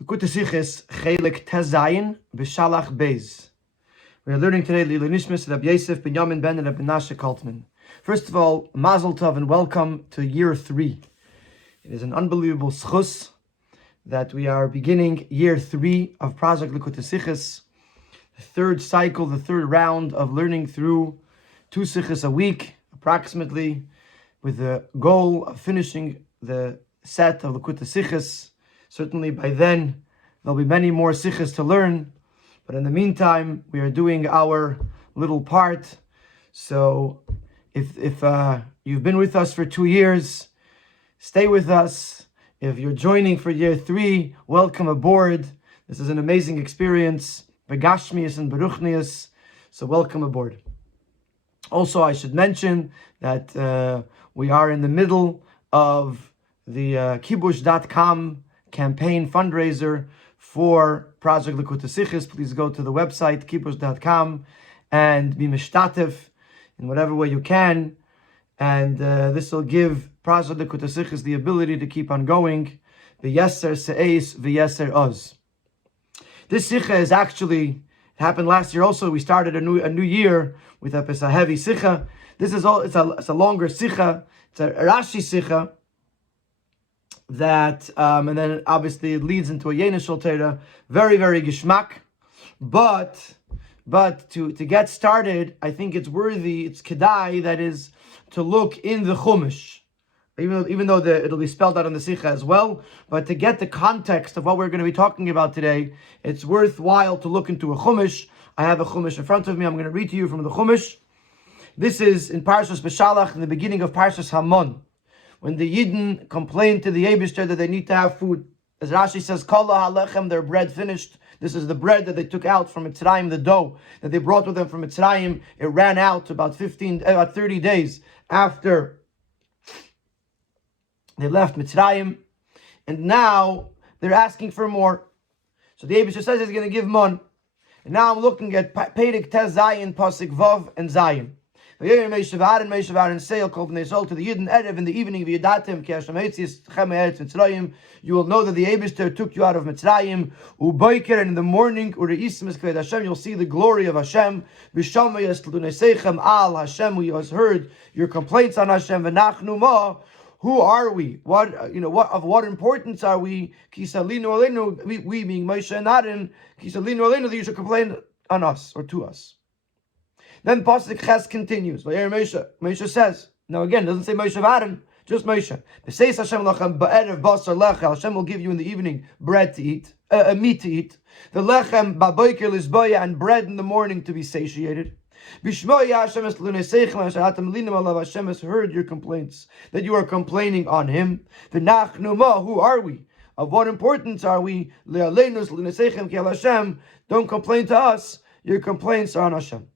Likutei Sichos, Chelek Tezayin, Beshalach Beis. We are learning today L'ilui Nishmas Rabbi Yosef ben Yamin ben Rabbi Moshe Kaltman. First of all, Mazel Tov and welcome to year 3. It is an unbelievable schus that we are beginning year 3 of Project Likutei Sichos, the third cycle, the third round of learning through 2 sichos a week, approximately, with the goal of finishing the set of Likutei Sichos. Certainly by then, there'll be many more sichos to learn. But in the meantime, we are doing our little part. So if you've been with us for 2 years, stay with us. If you're joining for year 3, welcome aboard. This is an amazing experience. Begashmius and Beruchnius. So welcome aboard. Also, I should mention that we are in the middle of the kibush.com campaign fundraiser for Project Likutei Sichos. Please go to the website kibush.com and be mishtatev in whatever way you can, and this will give Project Likutei Sichos the ability to keep on going. V'yeser se'eis v'yeser oz. This sicha is actually, it happened last year also. We started a new year with a heavy sicha. This is all. It's a longer sicha. It's a Rashi sicha. That and then obviously it leads into a Yena Shel Torah, very geschmack, but to get started, I think it's worthy, it's kedai, that is, to look in the Chumash, even though it'll be spelled out on the Sikha as well, but to get the context of what we're going to be talking about today, it's worthwhile to look into a Chumash. I have a Chumash in front of me. I'm going to read to you from the Chumash. This is in Parshas Beshalach, in the beginning of Parshas Hamon, when the Yidden complained to the Eibishter that they need to have food. As Rashi says, Kala halechem, their bread finished. This is the bread that they took out from Mitzrayim, the dough that they brought with them from Mitzrayim. It ran out about 30 days after they left Mitzrayim. And now they're asking for more. So the Eibishter says he's going to give mon. And now I'm looking at Perek Tes Zayin, Pasuk Vav and Zayin. Moshe sail called they sold to the Yidden Erev in the evening. You will know that the Eibishter took you out of Mitzrayim. And in the morning, you'll see the glory of Hashem. Al Hashem, who has heard your complaints on Hashem. Who are we? What importance are we? We being Moshe and Aaron, that you should complain on us or to us. Then Pasuk Ches continues. Moshe says, now again, it doesn't say Moshe Aaron, just Moshe. Hashem will give you in the evening bread to eat, meat to eat. The lechem ba'boiker lizboya, and bread in the morning to be satiated. Hashem has heard your complaints, that you are complaining on him. Who are we? Of what importance are we? Don't complain to us. Your complaints are on Hashem.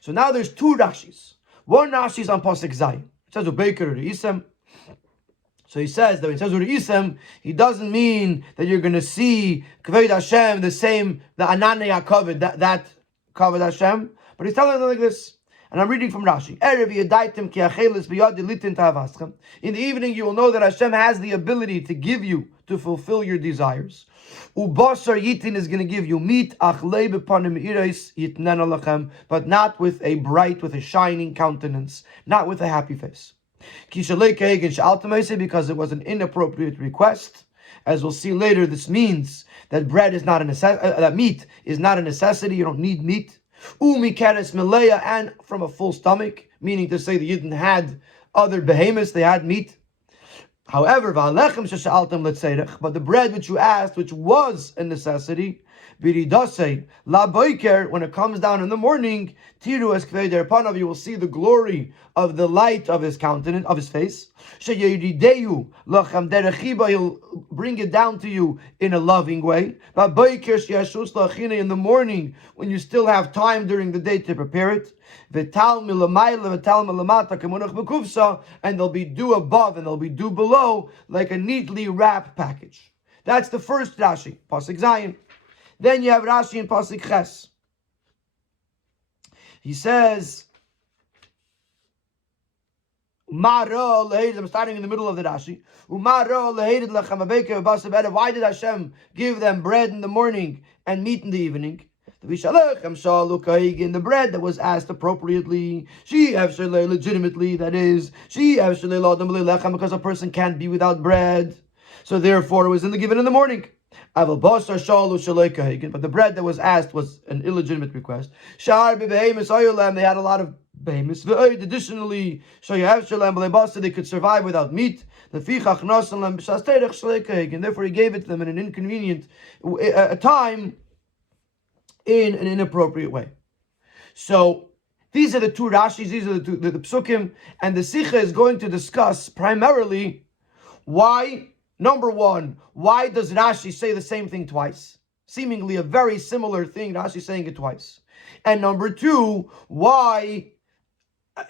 So now there's 2 Rashis. One Rashi is on Pasuk Zayin. It says Ubeker Isem. So he says that when he says Isem, he doesn't mean that you're going to see Kved Hashem, the Ananei HaKavod, that Kavod Hashem. But he's telling them like this. And I'm reading from Rashi. In the evening you will know that Hashem has the ability to give you, to fulfill your desires. Ubasar yitin is going to give you meat, but not with a shining countenance, not with a happy face. Because it was an inappropriate request. As we'll see later, this means that bread is not that meat is not a necessity. You don't need meat. And from a full stomach, meaning to say the Yidden had other behemoths, they had meat. However, but the bread which you asked, which was a necessity, when it comes down in the morning, you will see the glory of the light of his countenance, of his face. He'll bring it down to you in a loving way. In the morning, when you still have time during the day to prepare it, and there'll be dew above and there'll be dew below, like a neatly wrapped package. That's the first Rashi, Pasuk Zayin. Then you have Rashi in Pasuk Ches. He says, I'm starting in the middle of the Rashi. Why did Hashem give them bread in the morning and meat in the evening? The bread that was asked appropriately, legitimately, that is, because a person can't be without bread. So therefore it was given in the morning. But the bread that was asked was an illegitimate request. They had a lot of behemoths. Additionally, they could survive without meat. And therefore he gave it to them in an inconvenient time, in an inappropriate way. So these are the two Rashis, these are the Psukim, and the Sikha is going to discuss primarily why, number one, why does Rashi say the same thing twice? Seemingly a very similar thing, Rashi saying it twice. And number two, why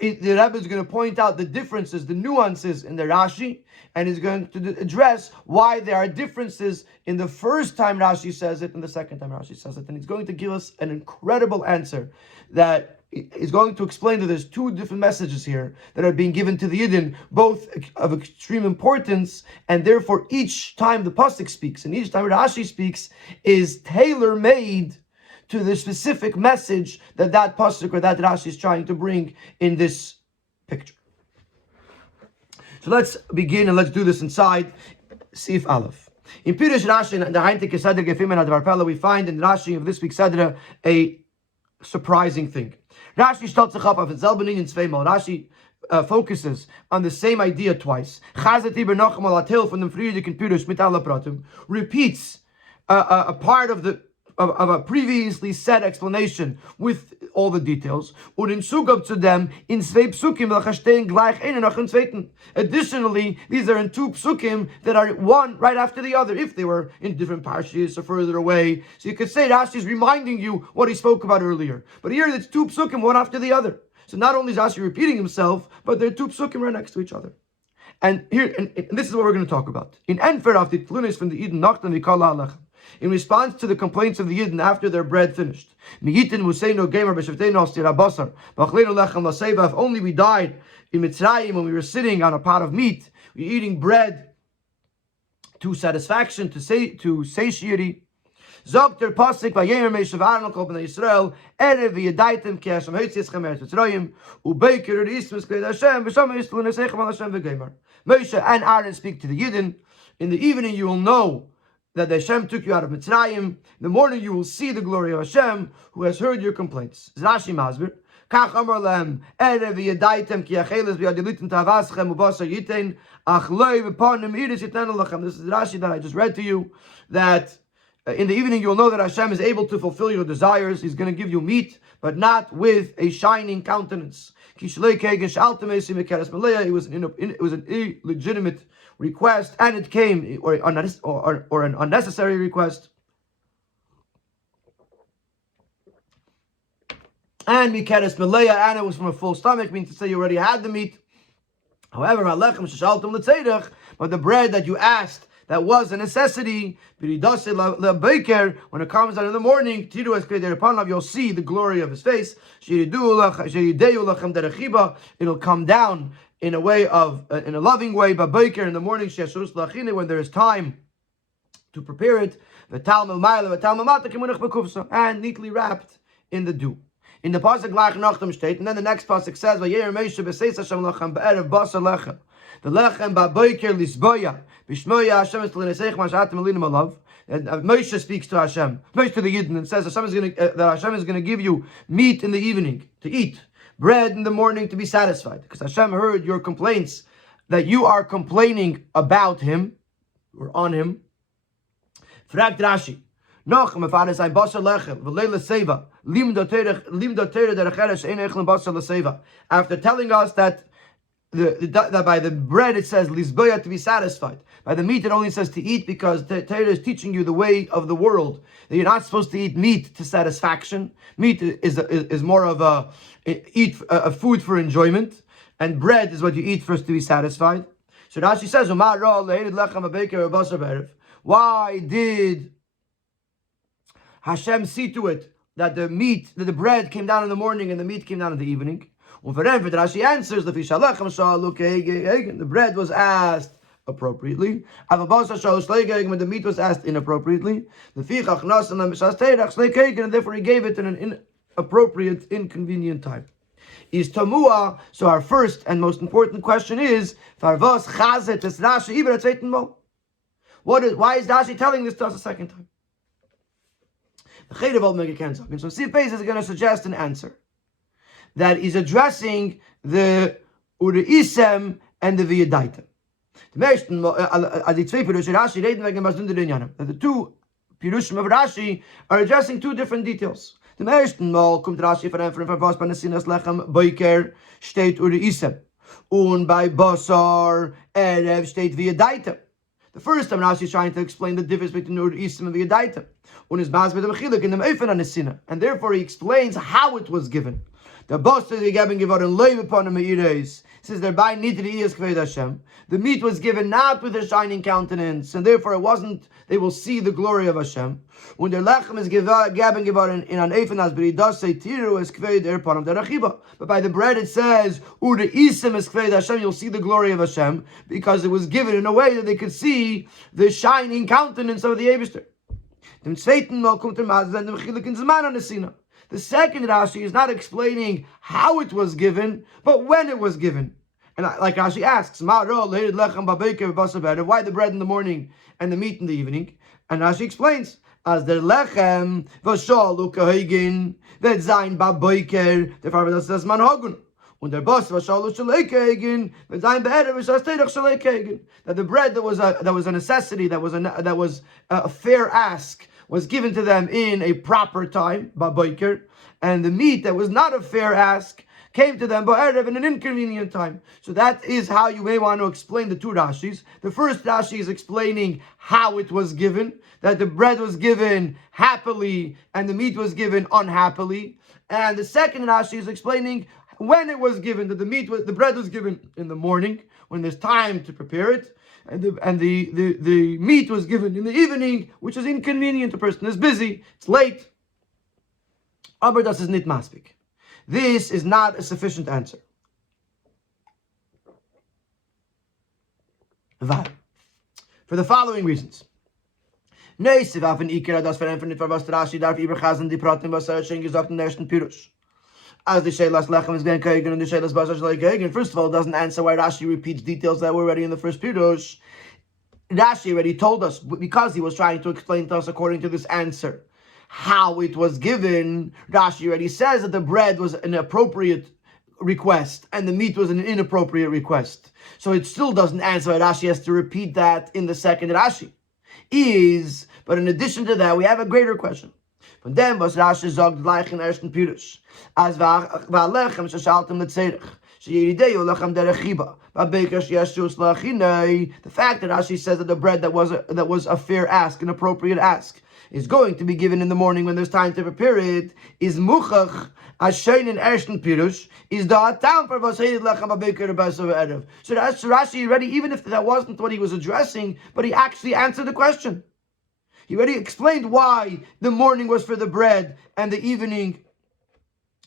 the Rebbe is going to point out the differences, the nuances in the Rashi, and is going to address why there are differences in the first time Rashi says it and the second time Rashi says it. And he's going to give us an incredible answer that is going to explain that there's two different messages here that are being given to the Yidden, both of extreme importance, and therefore each time the Pasuk speaks and each time Rashi speaks is tailor-made to the specific message that Pasuk or that Rashi is trying to bring in this picture. So let's begin and let's do this inside Sif Aleph. In Pirush Rashi and the Heintik Seder Gefim and Advar we find in Rashi of this week's Seder a surprising thing. Rashi stellt sich up auf denselben Linien zweimal. Rashi focuses on the same idea twice. Chazat iber noch einmal atil von dem Friedrich in Pirush mit alle Pratim repeats a part of a previously said explanation with all the details. Und in Zugab zu dem in zwei Psukim welche stehen gleich eine nach dem zweiten. Additionally, these are in two Psukim that are one right after the other, if they were in different parshas or further away. So you could say Rashi is reminding you what he spoke about earlier. But here it's two Psukim, one after the other. So not only is Rashi repeating himself, but there are two Psukim right next to each other. And here, and this is what we're going to talk about. In Enfer of the Tlunis from the Eden Nachten Vikala Alechem. In response to the complaints of the Yidden after their bread finished. If only we died in Mitzrayim when we were sitting on a pot of meat, we were eating bread to satisfaction, to satiety. Zogter pasik vayemer meishav Aaron kol bnei Yisrael erev v'yadaitem ki Hashem hoitziaschem eretz Mitzrayim ubeker rismus k'ved Hashem v'sham yislu nesechem al Hashem v'gemer. Moshe and Aaron speak to the Yidden. In the evening you will know that Hashem took you out of Mitzrayim. In the morning you will see the glory of Hashem, who has heard your complaints. Rashi Masbir. Kach amar lehem erev v'yadaitem ki acheles v'yadilitim tavaschem ubasar yitein ach loy v'panim iris yitenu lachem. This is the Rashi that I just read to you, that in the evening you'll know that Hashem is able to fulfill your desires. He's going to give you meat, but not with a shining countenance. It was an illegitimate request, and it came, or an unnecessary request. And Mikeres Meleya, and it was from a full stomach, means to say you already had the meat. However, but the bread that you asked, that was a necessity, when it comes out in the morning, you'll see the glory of his face. It'll come down in a way of, in a loving way, in the morning, when there is time to prepare it, and neatly wrapped in the dew. In the pasuk lach nachtem state, and then the next pasuk says, "Vayeir Moshe b'seis Hashem lachem be'erev basar lechem." The lechem ba'boiker lisboya b'shmoya Hashem es l'neseich ma'ashatem elinim alav. And Moshe speaks to Hashem, Moshe to the Yidden, and says that Hashem is going to give you meat in the evening to eat, bread in the morning to be satisfied, because Hashem heard your complaints that you are complaining about him or on him. Fragt Rashi. After telling us that that by the bread it says lisboya, to be satisfied, by the meat it only says to eat, because the Torah is teaching you the way of the world, that you're not supposed to eat meat to satisfaction. Meat is more of a food for enjoyment, and bread is what you eat first to be satisfied. So Rashi says, why did Hashem see to it that the bread came down in the morning and the meat came down in the evening? For Rashi answers, the bread was asked appropriately. When the meat was asked inappropriately, and therefore he gave it in an inappropriate, inconvenient time. Is tamua. So our first and most important question is, why is Rashi telling this to us a second time? And so Sif Beis is going to suggest an answer that is addressing the Ureisem and the Viyadaitem. The two Pirushim of Rashi are addressing two different details. The ersten Mal kommt Rashi von was bei Nesinas Lechem Boiker steht Ureisem und bei Basar Erev steht Viyadaitem. The first time Rashi is trying to explain the difference between Ureisem and Viyadaitem. And therefore he explains how it was given. The boss says thereby the meat was given not with a shining countenance, and therefore it wasn't. They will see the glory of Hashem. When the lechem is given in an eifenas, but he does say tiru es kvei der panam der achiba. But by the bread it says ureisem es kvei Hashem. You'll see the glory of Hashem because it was given in a way that they could see the shining countenance of the Eibishter. The second Rashi is not explaining how it was given, but when it was given. And like Rashi asks, why the bread in the morning and the meat in the evening? And Rashi explains, as der lechem v'shalu kahegin v'zayin ba'boiker therefore das man hagun. Und der Boss v'shalu Chelek kahegin v'zayin ba'erev v'shastedach Chelek kahegin. That the bread that was a necessity, that was a fair ask, was given to them in a proper time, ba'boiker, and the meat that was not a fair ask came to them ba'erev in an inconvenient time. So that is how you may want to explain the two Rashis. The first Rashi is explaining how it was given, that the bread was given happily and the meat was given unhappily. And the second Rashi is explaining when it was given, that the bread was given in the morning when there's time to prepare it, and the meat was given in the evening, which is inconvenient. The person is busy, it's late. Aber das ist nicht maspik. This is not a sufficient answer. For the following reasons. As the Shelas Lechem is going Kegen and the Shelas Basar like Kegen. First of all, it doesn't answer why Rashi repeats details that were already in the first Pirush. Rashi already told us, because he was trying to explain to us according to this answer how it was given. Rashi already says that the bread was an appropriate request and the meat was an inappropriate request. So it still doesn't answer why Rashi has to repeat that in the second Rashi. But in addition to that, we have a greater question. Von dem, was Rashi sagt, gleich in ersten Pirush. As va'alechem sheshaltem letzerich. The fact that Rashi says that the bread that was a fair ask, an appropriate ask, is going to be given in the morning when there's time to prepare it, is muchach, as shown in ersten Pirush, is the atam for v'seid lechem b'beker b'asav erev. So Rashi already, even if that wasn't what he was addressing, but he actually answered the question. He already explained why the morning was for the bread and the evening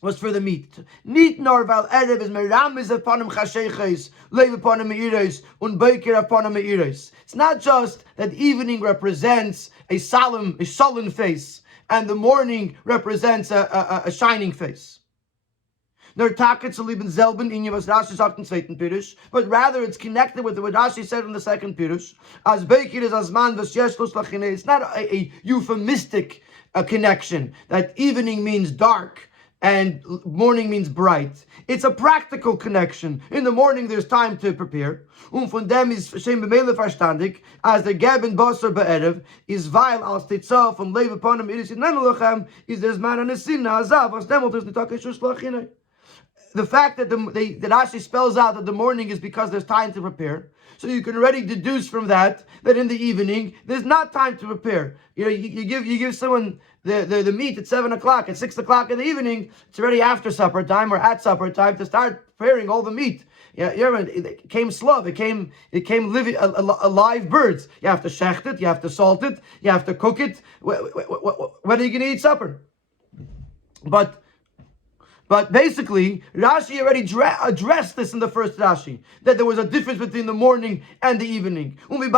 was for the meat. Nit nor val erev is meramis upon him chasheiches, leiv upon him meires, und boiker upon him meires. It's not just that evening represents a sullen face, and the morning represents a shining face. Nor taket zu lieben selben in was Rashi sagt in zweiten Pirush, but rather it's connected with what Rashi said in the second Pirush. As boiker is as man v'syesh los lachine. It's not a euphemistic connection that evening means dark and morning means bright. It's a practical connection. In the morning there's time to prepare. Von dem is Shem b'meile verstandig, as the geben basar be'erev, is weil als tetzah von leiv upon him, it is in nenelochem, is there's man and a sin, azav, as demelt is nitakesh shlachine. The fact that that Rashi spells out that the morning is because there's time to prepare, so you can already deduce from that in the evening there's not time to prepare. You know, you give someone the meat at 7 o'clock, at 6 o'clock in the evening, it's already after supper time or at supper time to start preparing all the meat. Yeah, it came slov. It came living, alive birds. You have to shecht it, you have to salt it, you have to cook it. When are you going to eat supper? But But basically, Rashi already addressed this in the first Rashi, that there was a difference between the morning and the evening. And since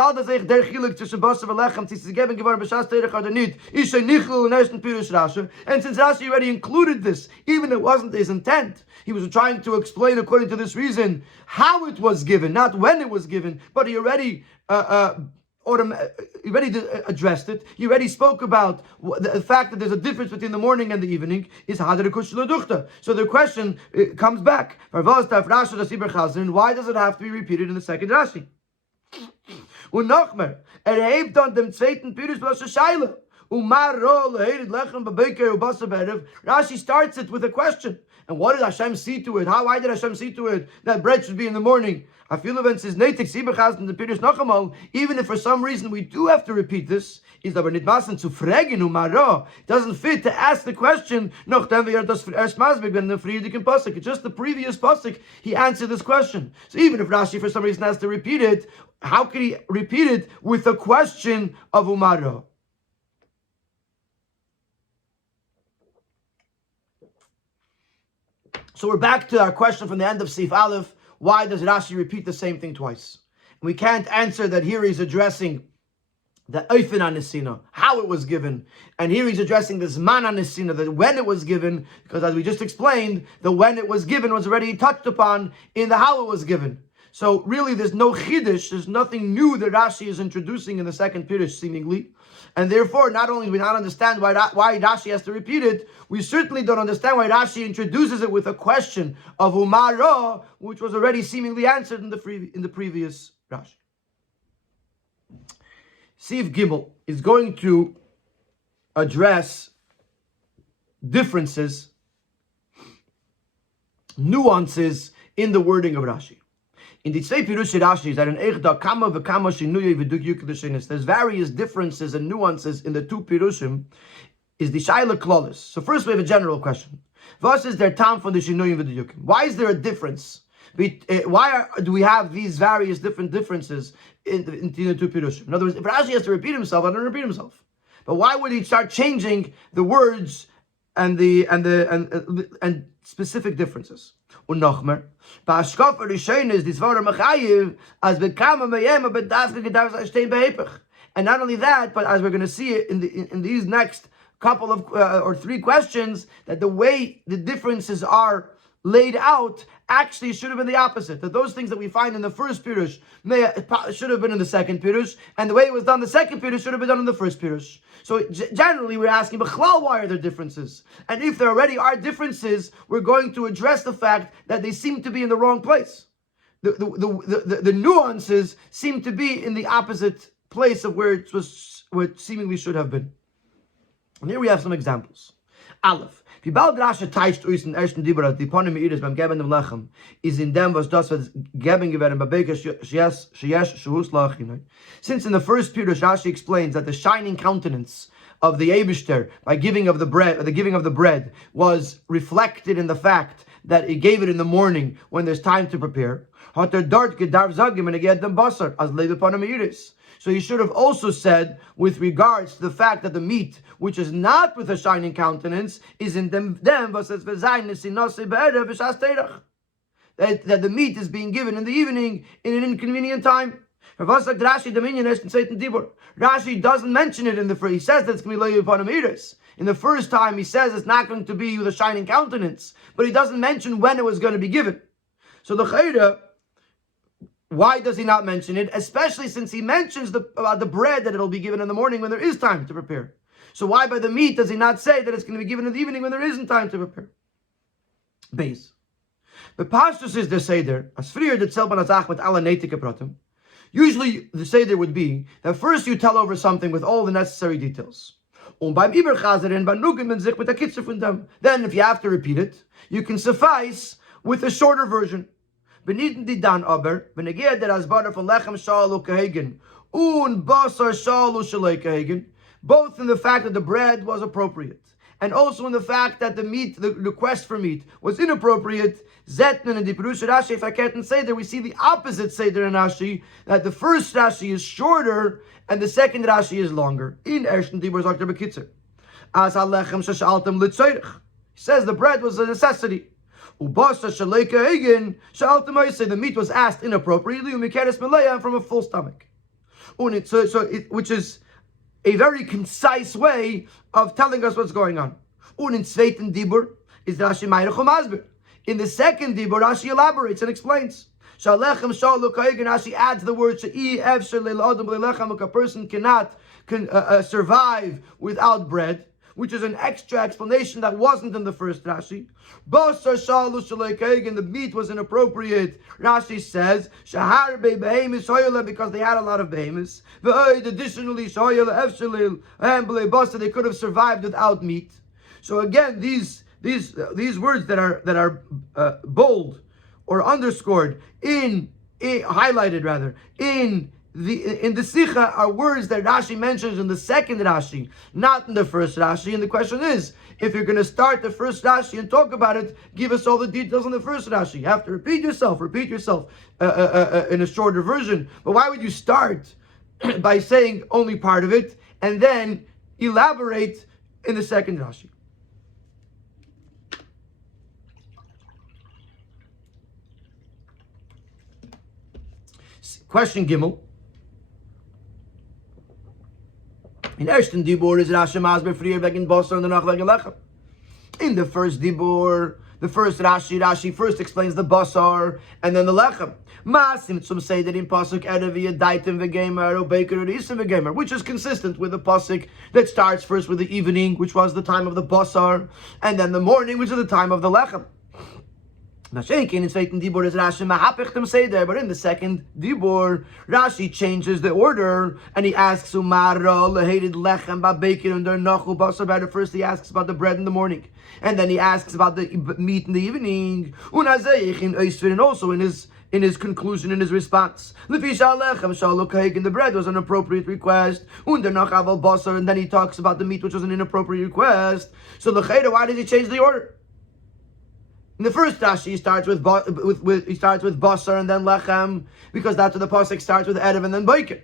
Rashi already included this, even if it wasn't his intent, he was trying to explain according to this reason how it was given, not when it was given, but he already addressed it. He already spoke about the fact that there's a difference between the morning and the evening. Is hadar. So the question comes back. Why does it have to be repeated in the second Rashi? Rashi starts it with a question. And what did Hashem see to it? Why did Hashem see to it that bread should be in the morning? Even if for some reason we do have to repeat this, it doesn't fit to ask the question. It's just the previous pasuk he answered this question. So even if Rashi for some reason has to repeat it, how could he repeat it with a question of umara? So we're back to our question from the end of Sif Aleph. Why does Rashi repeat the same thing twice? And we can't answer that here he's addressing the Oifen Anisina, how it was given. And here he's addressing this Man Anisina, that when it was given, because as we just explained, the when it was given was already touched upon in the how it was given. So really there's no Chiddush, there's nothing new that Rashi is introducing in the second Pirush seemingly. And therefore, not only do we not understand why Rashi has to repeat it, we certainly don't understand why Rashi introduces it with a question of Umara, which was already seemingly answered in the previous Rashi. Sif Gimel is going to address differences, nuances in the wording of Rashi. In the Tzei Pirush Rashi is that in Echda Kama v'Kama Shinuye v'Duk Yukadushinis. There's various differences and nuances in the two Pirushim. Is the Shaila Klolis. So first we have a general question. What is there time for the Shinuye v'Duk? Why is there a difference? Do we have these various different differences in the two Pirushim? In other words, if Rashi has to repeat himself, I don't repeat himself. But why would he start changing the words and specific differences? And not only that, but as we're going to see it in these next couple of or three questions, that the way the differences are laid out actually should have been the opposite. That those things that we find in the first Pirush should have been in the second Pirush, and the way it was done the second Pirush should have been done in the first Pirush. So generally we're asking, B'chlal, why are there differences? And if there already are differences, we're going to address the fact that they seem to be in the wrong place. The nuances seem to be in the opposite place of where it seemingly should have been. And here we have some examples. Aleph. Is in them was das was geben geworden bei Beker sheyesh. Since in the first Pirush Rashi explains that the shining countenance of the Eibishter by giving of the bread was reflected in the fact that he gave it in the morning when there's time to prepare. So you should have also said, with regards to the fact that the meat, which is not with a shining countenance, is in them that the meat is being given in the evening in an inconvenient time. Rashi doesn't mention it in the first. He says that it's going to be upon amiris. In the first time, he says it's not going to be with a shining countenance, but he doesn't mention when it was going to be given. So the Chayra, why does he not mention it? Especially since he mentions about the bread that it'll be given in the morning when there is time to prepare. So why by the meat does he not say that it's going to be given in the evening when there isn't time to prepare? Base. The Pashtus is the Seder. Usually the Seder would be that first you tell over something with all the necessary details. Then if you have to repeat it, you can suffice with a shorter version. Both in the fact that the bread was appropriate, and also in the fact that the request for meat was inappropriate. Zetnan and the Perusha Rashi, if I can't say that, we see the opposite Seder in Rashi, that the first Rashi is shorter and the second Rashi is longer. In Ershon Dibur Zakter Bekitzer. As Alechem Shashaltem Litzorich. He says the bread was a necessity. Ubasa Shaleka Hagen, Shaltamaise, the meat was asked inappropriately, Umikeres Malaya, from a full stomach. Which is a very concise way of telling us what's going on. In Zweiten Dibur is Rashi Meirachum Asber. In the second Dibur, Rashi elaborates and explains. Shalechem Shaluk Hagen, Rashi adds the word She'i Efsher Leil Adam Lelechem, a person cannot survive without bread, which is an extra explanation that wasn't in the first Rashi. Basar shalu shaleikagen, the meat was inappropriate. Rashi says shahar be behemis hoyele, because they had a lot of behemis. Additionally, shoyele efshelil ambele basar, they could have survived without meat. So again, these words that are bold or underscored highlighted rather in the Sikha are words that Rashi mentions in the second Rashi, not in the first Rashi. And the question is, if you're going to start the first Rashi and talk about it, give us all the details in the first Rashi. You have to repeat yourself in a shorter version. But why would you start by saying only part of it and then elaborate in the second Rashi? Question Gimel. In ersten Dibur is Rashi Masber frier wegen Basar and danach wegen Lechem. In the first Dibur, the first Rashi first explains the Basar and then the Lechem. Masim some say that in pasuk Erevi Daitim v'Gemer or Baker or Isim v'Gemer, which is consistent with the pasuk that starts first with the evening, which was the time of the Basar, and then the morning, which is the time of the Lechem. But in the second Dibur, Rashi changes the order and he asks first he asks about the bread in the morning, and then he asks about the meat in the evening, and also in his conclusion, in his response. The bread was an appropriate request, and then he talks about the meat, which was an inappropriate request. So why did he change the order? In the first Rashi, he starts with Basar and then Lechem, because that's what the pasuk starts with Erev and then Boiker.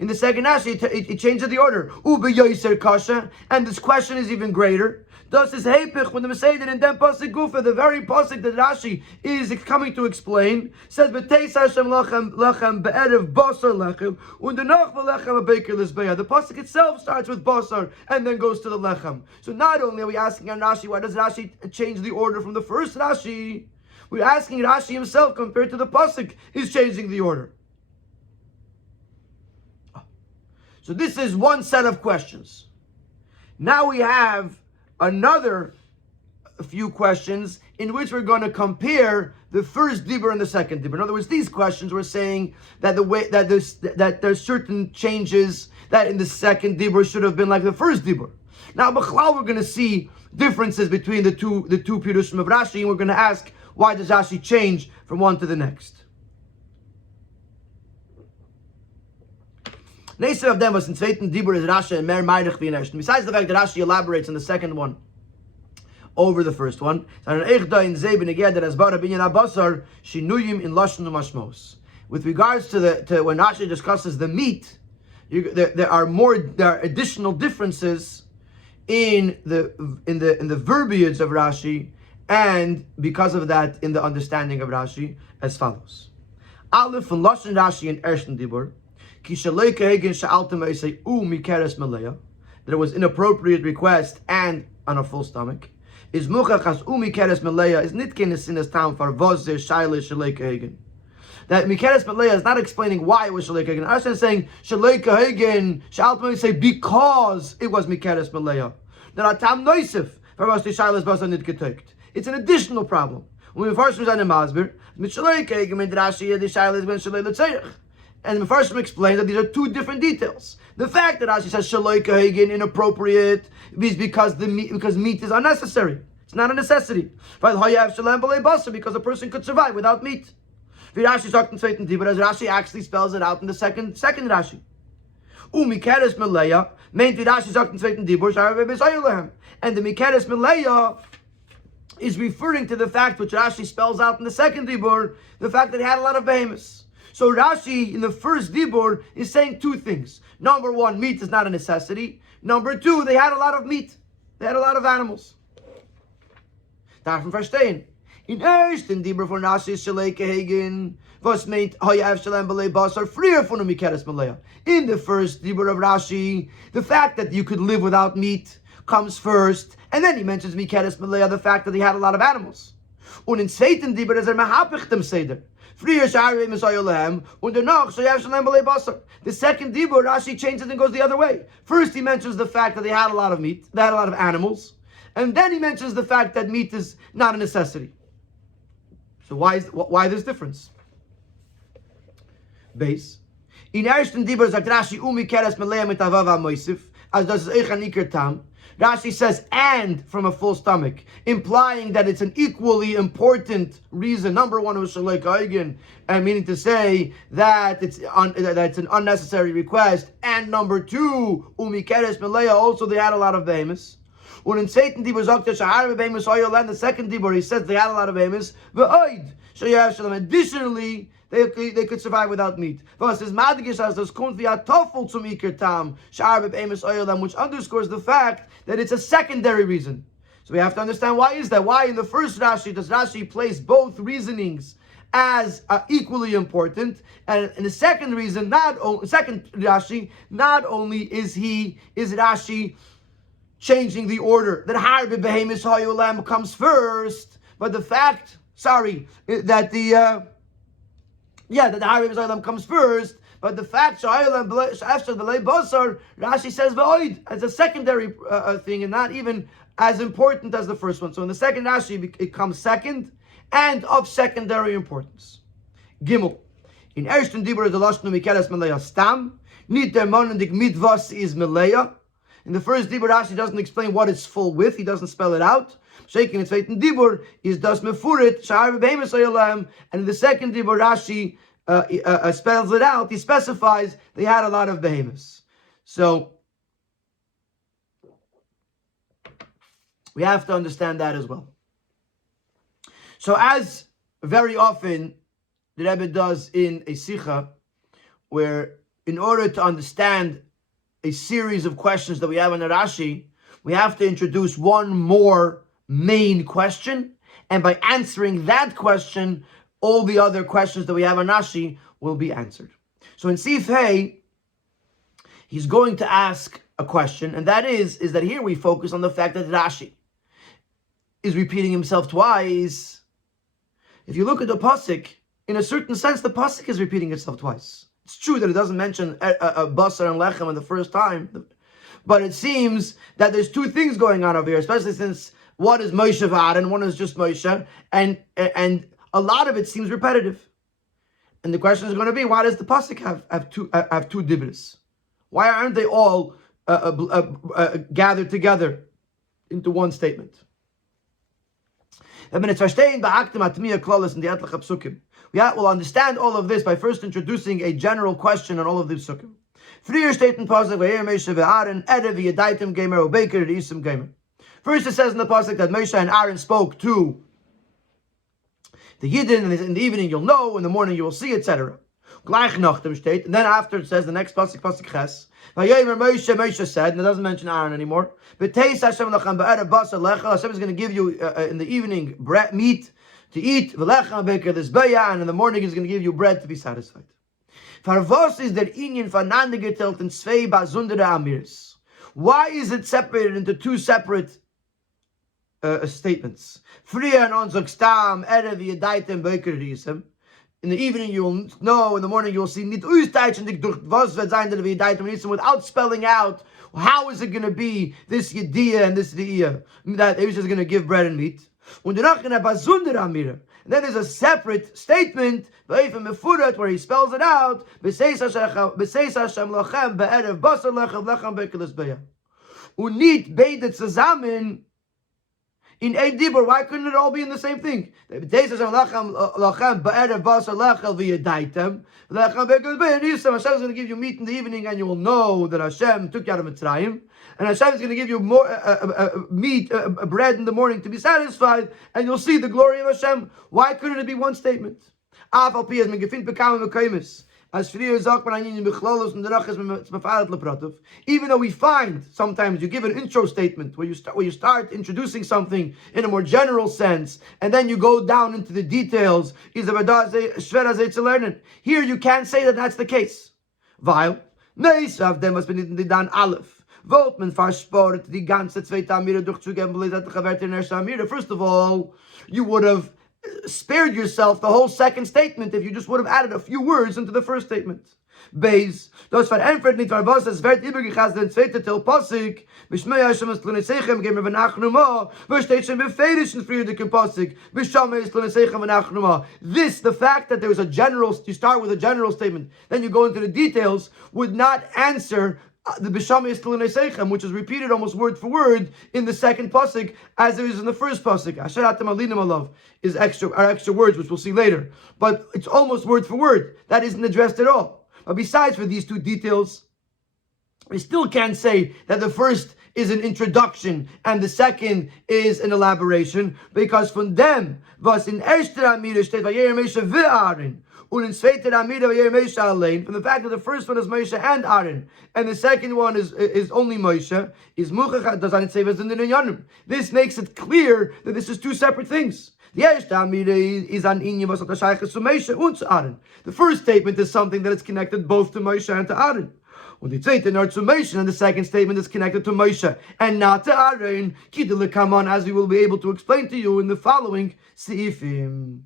In the second Rashi, it changes the order. Ube Yoiser Kasha, and this question is even greater. Thus is Heipich, when the Messiah and then pasuk Gufa, the very pasuk that Rashi is coming to explain, says B'teis Hashem Lechem Be'erev Basar Lechem und danach Lechem Be'Baker Lisbeya. The pasuk itself starts with Basar and then goes to the Lechem. So not only are we asking on Rashi, why does Rashi change the order from the first Rashi? We're asking Rashi himself, compared to the pasuk, is changing the order. So this is one set of questions. Now we have another few questions in which we're going to compare the first dibur and the second dibur. In other words, these questions we're saying that there's certain changes that in the second dibur should have been like the first dibur. Now, b'chlal, we're going to see differences between the two pirushim of Rashi, and we're going to ask, why does Rashi change from one to the next? Neither of them was in Zweiten Dibur is Rashi and Mer Meidach wie in Ersten. Besides the fact that Rashi elaborates on the second one over the first one, with regards to when Rashi discusses the meat, there are additional differences in the verbiage of Rashi, and because of that, in the understanding of Rashi, as follows: Aleph von Lashon Rashi in Ersten Dibur. That it was inappropriate request and on a full stomach. Is muchachas umikeres meleya is nitkenes in his town for vozir shaila shaleika hagen. That mikeres meleya is not explaining why it was shaleika hagen. Rashi is saying shaleika hagen. Shaltma say because it was mikeres meleya. That atam noisif for vozir shaila basa nitgeteikt. It's an additional problem. When we first was on the masber, mit shaleika hagen mit Rashi the shaila is ben shaleila tzayich. And the first one explains that these are two different details. The fact that Rashi says shaloika hagen inappropriate is because meat is unnecessary. It's not a necessity. Because a person could survive without meat. But as Rashi actually spells it out in the second Rashi. Umikeres meleya meint Rashi sagt in zweiten Dibur. And the mikeres meleya is referring to the fact which Rashi spells out in the second Dibur, the fact that he had a lot of behemoths. So Rashi, in the first Dibur, is saying two things. Number one, meat is not a necessity. Number two, they had a lot of meat. They had a lot of animals. Darf man verstehen. In ersten Dibur von Rashi Chelek Hagen, was meint Hayav Shalem Belei Basar freer von Mikeres Malaya. In the first Dibur of Rashi, the fact that you could live without meat comes first, and then he mentions Mikeres Malaya, the fact that he had a lot of animals. Und in zweiten Dibur is mahapich dem Seder. Freer Shari Misayolehem, und danach Hayav Shalem Belei Basar. The second Dibur, Rashi changes and goes the other way. First he mentions the fact that they had a lot of meat, they had a lot of animals, and then he mentions the fact that meat is not a necessity. So why this difference? Base. In ersten Dibur sagt Rashi Mikeres Malaya mit Avav HaMoisif, as das ist Eichan Iker Tam. Rashi says and from a full stomach, implying that it's an equally important reason. Number one was Shalek Eigen, and meaning to say that it's an unnecessary request. And number two, Mikeres Malaya, also they had a lot of behemoths. Und in zweiten Dibur sagt the second Dibur, he says they had a lot of behemoths. Additionally, they could survive without meat. Which underscores the fact that it's a secondary reason. So we have to understand why is that? Why in the first Rashi does Rashi place both reasonings as equally important, and in the second reason, second Rashi, not only is Rashi changing the order that Harbe Behemis Hayulam comes first, but the fact, that the Harbe Hayulam comes first, but the fact after the Lei Basar, Rashi says V'oid as a secondary thing and not even as important as the first one. So in the second Rashi it comes second and of secondary importance. Gimel. In ersten Dibur the Lashnu Mikeres Malaya Stam, nit der Monendik Mitvas is Malaya. In the first Dibur, Rashi doesn't explain what it's full with. He doesn't spell it out. Shaking its faith in Dibur is das mefurit shar behemoths hayolam, and in the second Dibur, Rashi spells it out. He specifies they had a lot of behemoths. So we have to understand that as well. So as very often the Rebbe does in a Sikha, where in order to understand a series of questions that we have in the Rashi, we have to introduce one more main question, and by answering that question, all the other questions that we have in Rashi will be answered. So in Sif Hey, he's going to ask a question, and that is that here we focus on the fact that Rashi is repeating himself twice. If you look at the pasuk, in a certain sense, the pasuk is repeating itself twice. It's true that it doesn't mention a basar and lechem in the first time, but it seems that there's two things going on over here, especially since one is Moshe and one is just Moshe, and a lot of it seems repetitive. And the question is going to be, why does the pasuk have two dibros? Why aren't they all gathered together into one statement? We'll understand all of this by first introducing a general question on all of the psukim. First it says in the pasuk that Moshe and Aaron spoke to the Yidden, and in the evening you'll know, in the morning you will see, etc. And then after it says the next pasuk ches, Moshe said, and it doesn't mention Aaron anymore, but Hashem is going to give you in the evening meat to eat, and in the morning he's going to give you bread to be satisfied. Why is it separated into two separate statements? In the evening you will know, in the morning you will see, without spelling out how is it going to be this yediyah and this diyah, that Eivus is going to give bread and meat. And then there's a separate statement where he spells it out. In ein Dibur, why couldn't it all be in the same thing? Hashem is going to give you meat in the evening, and you will know that Hashem took you out of Mitzrayim. And Hashem is going to give you more meat, bread in the morning to be satisfied, and you'll see the glory of Hashem. Why couldn't it be one statement? Even though we find sometimes you give an intro statement where you start introducing something in a more general sense, and then you go down into the details. Here you can't say that that's the case. Weil Wollt men versport die ganze zweite Amira durchzugeben, first of all, you would have spared yourself the whole second statement if you just would have added a few words into the first statement. Beis, das verämpft nicht, weil was es wird übergehast den zweite Teil Passig, Bishmei Hashem es Lunesechem geben wir nachnuma, wo steht schon befehlischen Friedrich Passig, Bishamei es Lunesechem nachnuma. This, the fact that there was a general, you start with a general statement, then you go into the details, would not answer the Bishamei is Lunesechem, which is repeated almost word for word in the second pasuk as it is in the first pasuk. Asher atem alinim alav is extra words, which we'll see later, but it's almost word for word. That isn't addressed at all. But besides for these two details, we still can't say that the first is an introduction and the second is an elaboration, because from them was in erster Amida steht Vayer Moshe ve'Aaron, und in zweiter Amida Vayer Moshe allein. From the fact that the first one is Moshe and Aaron, and the second one is only Moshe, is muchach does not say was in the Yanim. This makes it clear that this is two separate things. The first statement is something that is connected both to Moshe and to Aaron. And the second statement is connected to Moshe and not to Aaron. As we will be able to explain to you in the following seifim.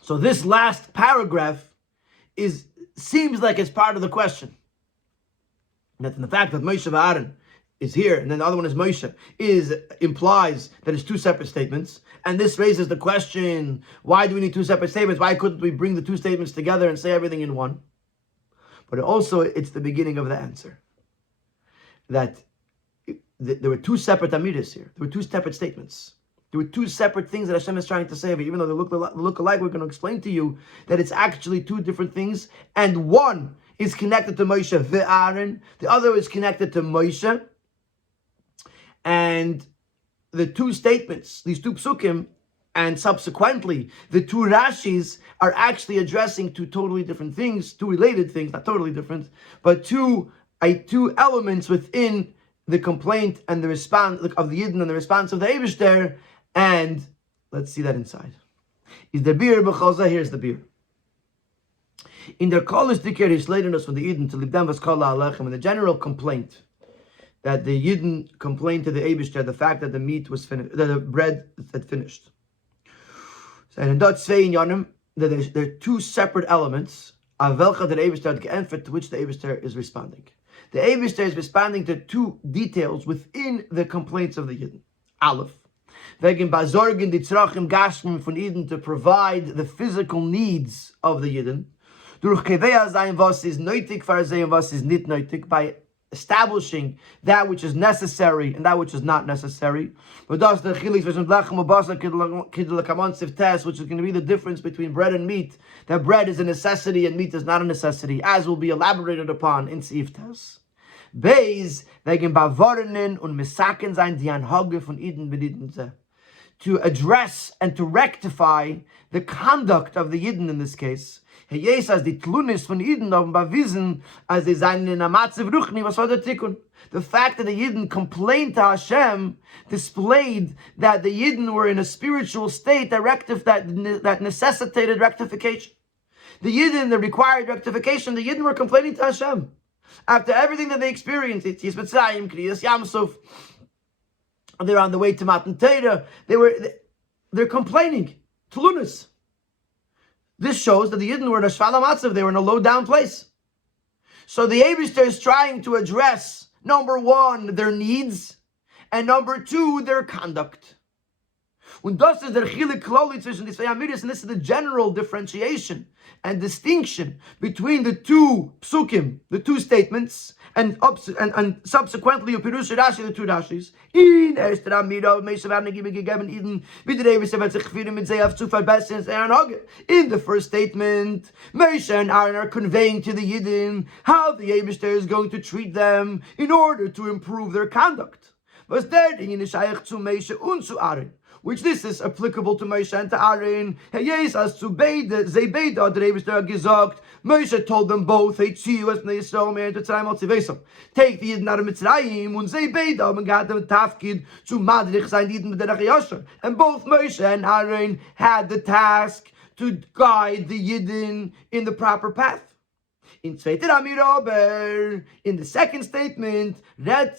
So this last paragraph seems like it's part of the question. That the fact that Moshe and Aaron is here, and then the other one is Moshe, implies that it's two separate statements. And this raises the question, why do we need two separate statements? Why couldn't we bring the two statements together and say everything in one? But also, it's the beginning of the answer. That there were two separate amidas here. There were two separate statements. There were two separate things that Hashem is trying to say. But even though they look alike, we're going to explain to you that it's actually two different things. And one is connected to Moshe ve'Aaron. The other is connected to Moshe. And the two statements, these two psukim, and subsequently the two Rashis are actually addressing two totally different things, two related things, not totally different, but two elements within the complaint and the response of the Yidden and the response of the Eibishter. And let's see that inside. Is the beer b'chalza? Here's the beer. In their call is dikir is laden us from the Yidden to libdem vas kol alechem, and the general complaint that the Yidden complained to the Eibishter the fact that the meat was finished, that the bread had finished. So in dot zwei in Yonim, there are two separate elements of welcha the Eibishter geantwortet, to which the Eibishter is responding. The Eibishter is responding to two details within the complaints of the Yidden. Aleph, wegen bazorgen die tzrachim gashmim von Yidden, to provide the physical needs of the Yidden. Durch kevea zayin was is nötig, far zayin was is nit nötig, by establishing that which is necessary and that which is not necessary. But that's the chilik which is going to be the difference between bread and meat. That bread is a necessity and meat is not a necessity, as will be elaborated upon in Seif Tes. Beis wegen Bavornen und Misaken sein die Anhage von Iden beditten ze. To address and to rectify the conduct of the Yidden in this case. As die Tlunis von Yidden haben bewiesen, als sie seien in der Matzev Ruchni, was war der Tikkun? The fact that the Yidden complained to Hashem displayed that the Yidden were in a spiritual state that necessitated rectification. The Yidden, the required rectification, the Yidden were complaining to Hashem. After everything that they experienced, Yitzhak Mitzrayim, Kriyas Yamsuf, they're on the way to Matan Torah, they're complaining. Tlunis. This shows that the Yidden were in a Shvala Matzav, they were in a low down place. So the Eibishter is trying to address, number one, their needs, and number two, their conduct. And this is the general differentiation and distinction between the two psukim, the two statements, and subsequently Pirush Rashi, the two Rashis. In the first statement, Moshe and Aaron are conveying to the Yidden how the Eibishter is going to treat them in order to improve their conduct. which this is applicable to Moshe and to Aaron. Moshe told them both, take the Yidden out of Mitzrayim, und sie beide haben gehabt den Tafkid zu Madrich sein Yidden mit der Yosher. And both Moshe and Aaron had the task to guide the Yidden in the proper path. In the second statement, that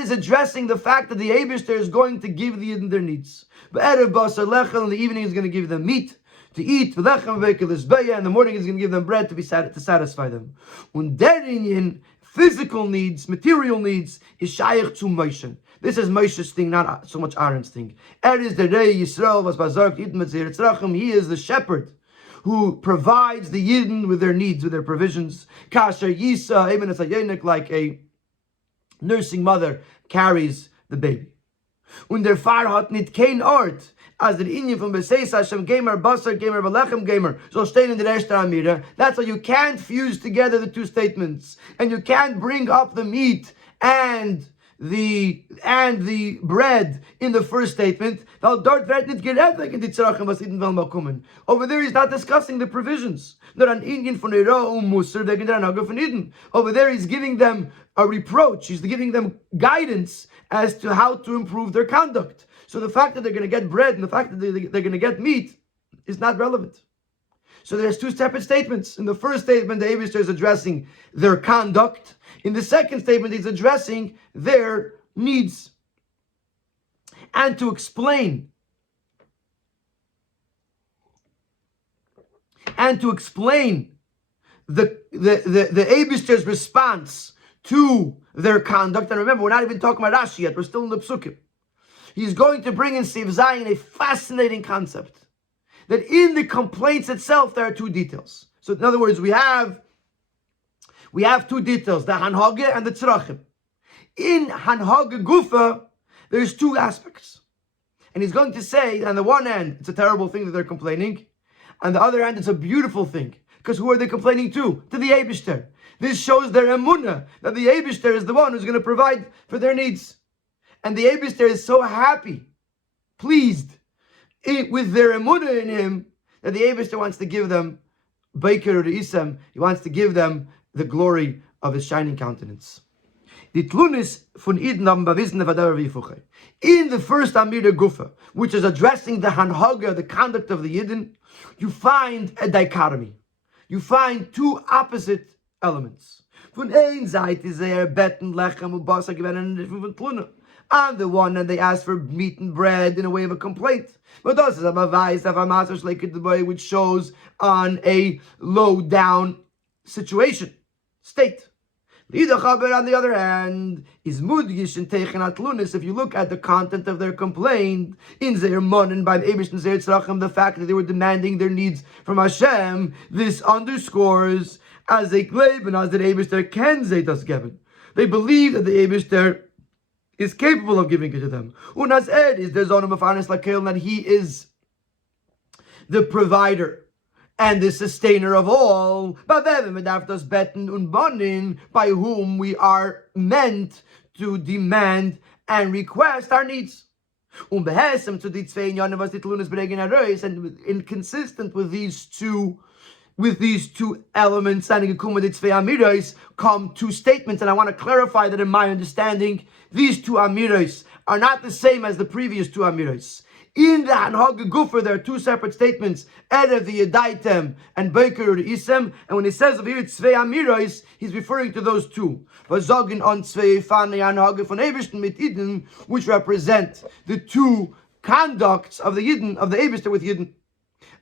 is addressing the fact that the Eibishter is going to give the Yidden their needs. In the evening is going to give them meat to eat, in the morning is going to give them bread to satisfy them. And their physical needs, material needs, is shaykh to Moshe. This is Moshe's thing, not so much Aaron's thing. Is the Rei Yisrael was bazark Yidden. He is the shepherd who provides the Yidden with their needs, with their provisions. Kasher Yisa, even as a yenik, like a nursing mother carries the baby. Und der Far hat nicht kein Ort, as the Inyan from Beseis Hashem Gamer, Basar Gamer, Belechem Gamer, so stay in the Reshta Amira. That's why you can't fuse together the two statements, and you can't bring up the meat and the bread in the first statement. Over there he's not discussing the provisions. Over there he's giving them a reproach. He's giving them guidance as to how to improve their conduct. So the fact that they're going to get bread and the fact that they're going to get meat is not relevant. So there's two separate statements. In the first statement, the Eibishter is addressing their conduct. In the second statement, he's addressing their needs. And to explain the Eibishter's response to their conduct, and remember, we're not even talking about Rashi yet, we're still in the Psukim. He's going to bring in Siv Zayin a fascinating concept, that in the complaints itself there are two details. So in other words, we have two details, the Hanhage and the Tzrachim. In Hanhage Gufa, there's two aspects. And he's going to say, on the one hand, it's a terrible thing that they're complaining. On the other hand, it's a beautiful thing. Because who are they complaining to? To the Eibishter. This shows their emunah, that the Eibishter is the one who's going to provide for their needs. And the Eibishter is so happy, pleased with their emunah in him, that the Eibishter wants to give them Baker or Isam. He wants to give them the glory of his shining countenance. In the first Amira Gufa, which is addressing the Hanhaga, the conduct of the Yidden, you find a dichotomy. You find two opposite elements. On the one hand, they ask for meat and bread in a way of a complaint. But this is a which shows on a low down situation, state. On the other hand, is mudgish and teichenat lunis. If you look at the content of their complaint, in their monin by the Eibush and Zeir Tzrachim, the fact that they were demanding their needs from Hashem, this underscores as they claim and as the Eibush there can say das geben. They believe that the Eibush there is capable of giving it to them. Unas ed is their zone of afanis lakel, that he is the provider and the sustainer of all, by whom we are meant to demand and request our needs. And inconsistent with these two elements, come two statements, and I want to clarify that in my understanding, these two amiros are not the same as the previous two amiros. In the Hanhage Gufer, there are two separate statements, Erev Yedaitem and Beker Isem, and when he says over here it's Tzvei Amiros, he's referring to those two. Vazogin on Tzvei Fane Hanhage von Eibishten mit Yidden, which represent the two conducts of the Yidden, of the Eibishter with Yidden.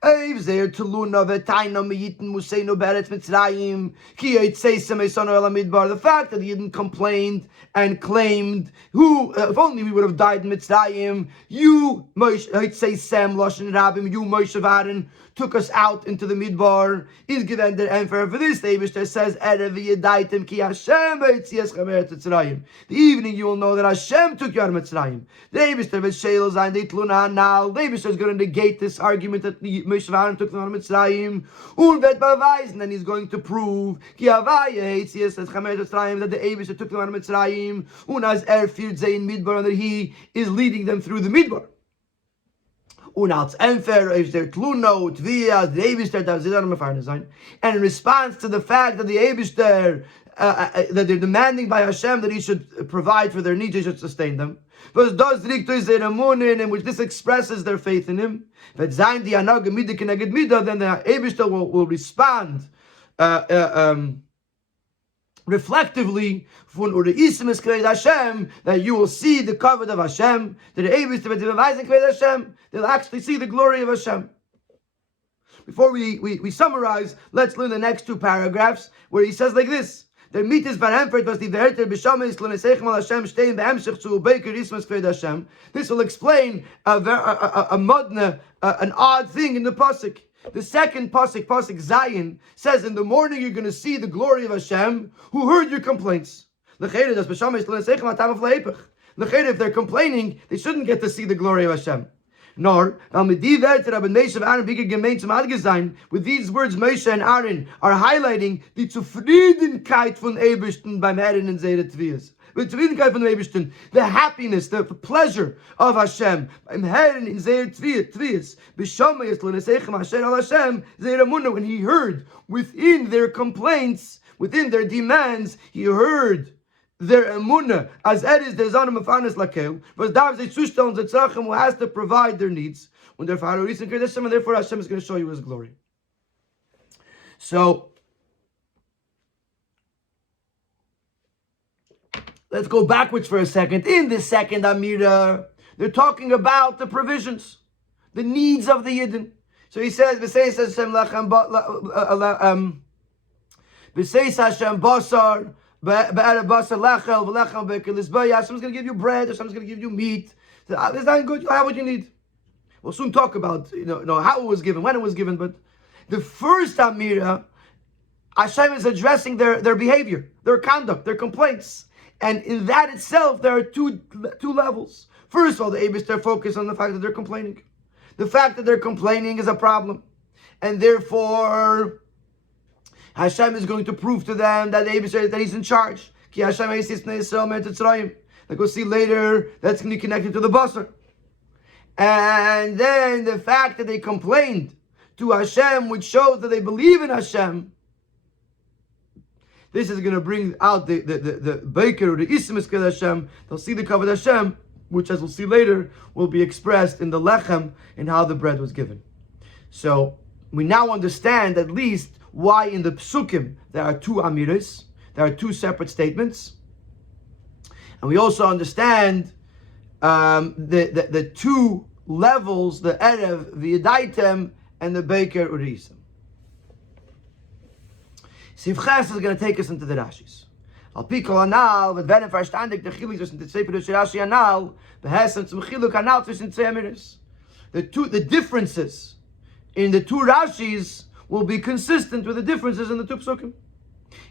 The fact that the Yidden complained and claimed, if only we would have died in Mitzrayim, you, Moshe Varen, took us out into the Midbar, is given the answer for this. The Eibishter says, the evening you will know that Hashem took you out of Mitzrayim. The Eibishter is going to negate this argument that the Moshe and Aaron took them out of Mitzrayim. And then he's going to prove that the Eibishter took them out of Mitzrayim. And that he is leading them through the Midbar. And in response to the fact that the Eibishter, that they're demanding by Hashem that he should provide for their needs, he should sustain them. In which this expresses their faith in him. Then the Eibishter will respond reflectively that you will see the covenant of Hashem, they'll actually see the glory of Hashem. Before we summarize, let's learn the next two paragraphs where he says like this. Der Mit ist verhemfert, was die Werte beschamme ist, l'nesechem al Hashem stehen be'emshich zu beker ismas kved Hashem. This will explain an odd thing in the pasuk. The second pasuk Zayin, says in the morning you're going to see the glory of Hashem who heard your complaints. If they're complaining, they shouldn't get to see the glory of Hashem. Nor, with these words, Moshe and Aaron are highlighting the Zufriedenkeit von Eibishten beim Herren in Seire Tvias. The happiness, the pleasure of Hashem beim Herren in Seire Tvias. When he heard within their complaints, within their demands, he heard their emunah, as is their zanim afanis lakel, was dav ze zustellen ze tzachim who has to provide their needs. When their father is in Kedeshim, and therefore Hashem is going to show you His glory. So let's go backwards for a second. In the second Amira, they're talking about the provisions, the needs of the Yidden. So he says, "V'seis Hashem lachem v'seis Hashem basar." Hashem is going to give you bread. Hashem is going to give you meat. It's not good. You have what you need. We'll soon talk about how it was given, when it was given. But the first Amira, Hashem is addressing their behavior, their conduct, their complaints, and in that itself there are two levels. First of all, the Eibishter focus on the fact that they're complaining. The fact that they're complaining is a problem, and therefore Hashem is going to prove to them that the Eibishter, that He's in charge. Like we'll see later, that's going to be connected to the Basar. And then the fact that they complained to Hashem, which shows that they believe in Hashem, this is going to bring out the Baker or the Isimis Ked Hashem. They'll see the covenant Hashem, which, as we'll see later, will be expressed in the Lechem, in how the bread was given. So we now understand at least why in the Psukim there are two Amiras, there are two separate statements. And we also understand the two levels, the Erev, the Yadaitem, and the Beker Urisim. Sivches is going to take us into the Rashis. Al Pikol Anal, with Venem Verstandig, the Chilik zwischen the Tzepir Rashi Anal, Behessen zum Chiluk Anal zwischen zwei Amiras. The differences in the two Rashis will be consistent with the differences in the two Psukim.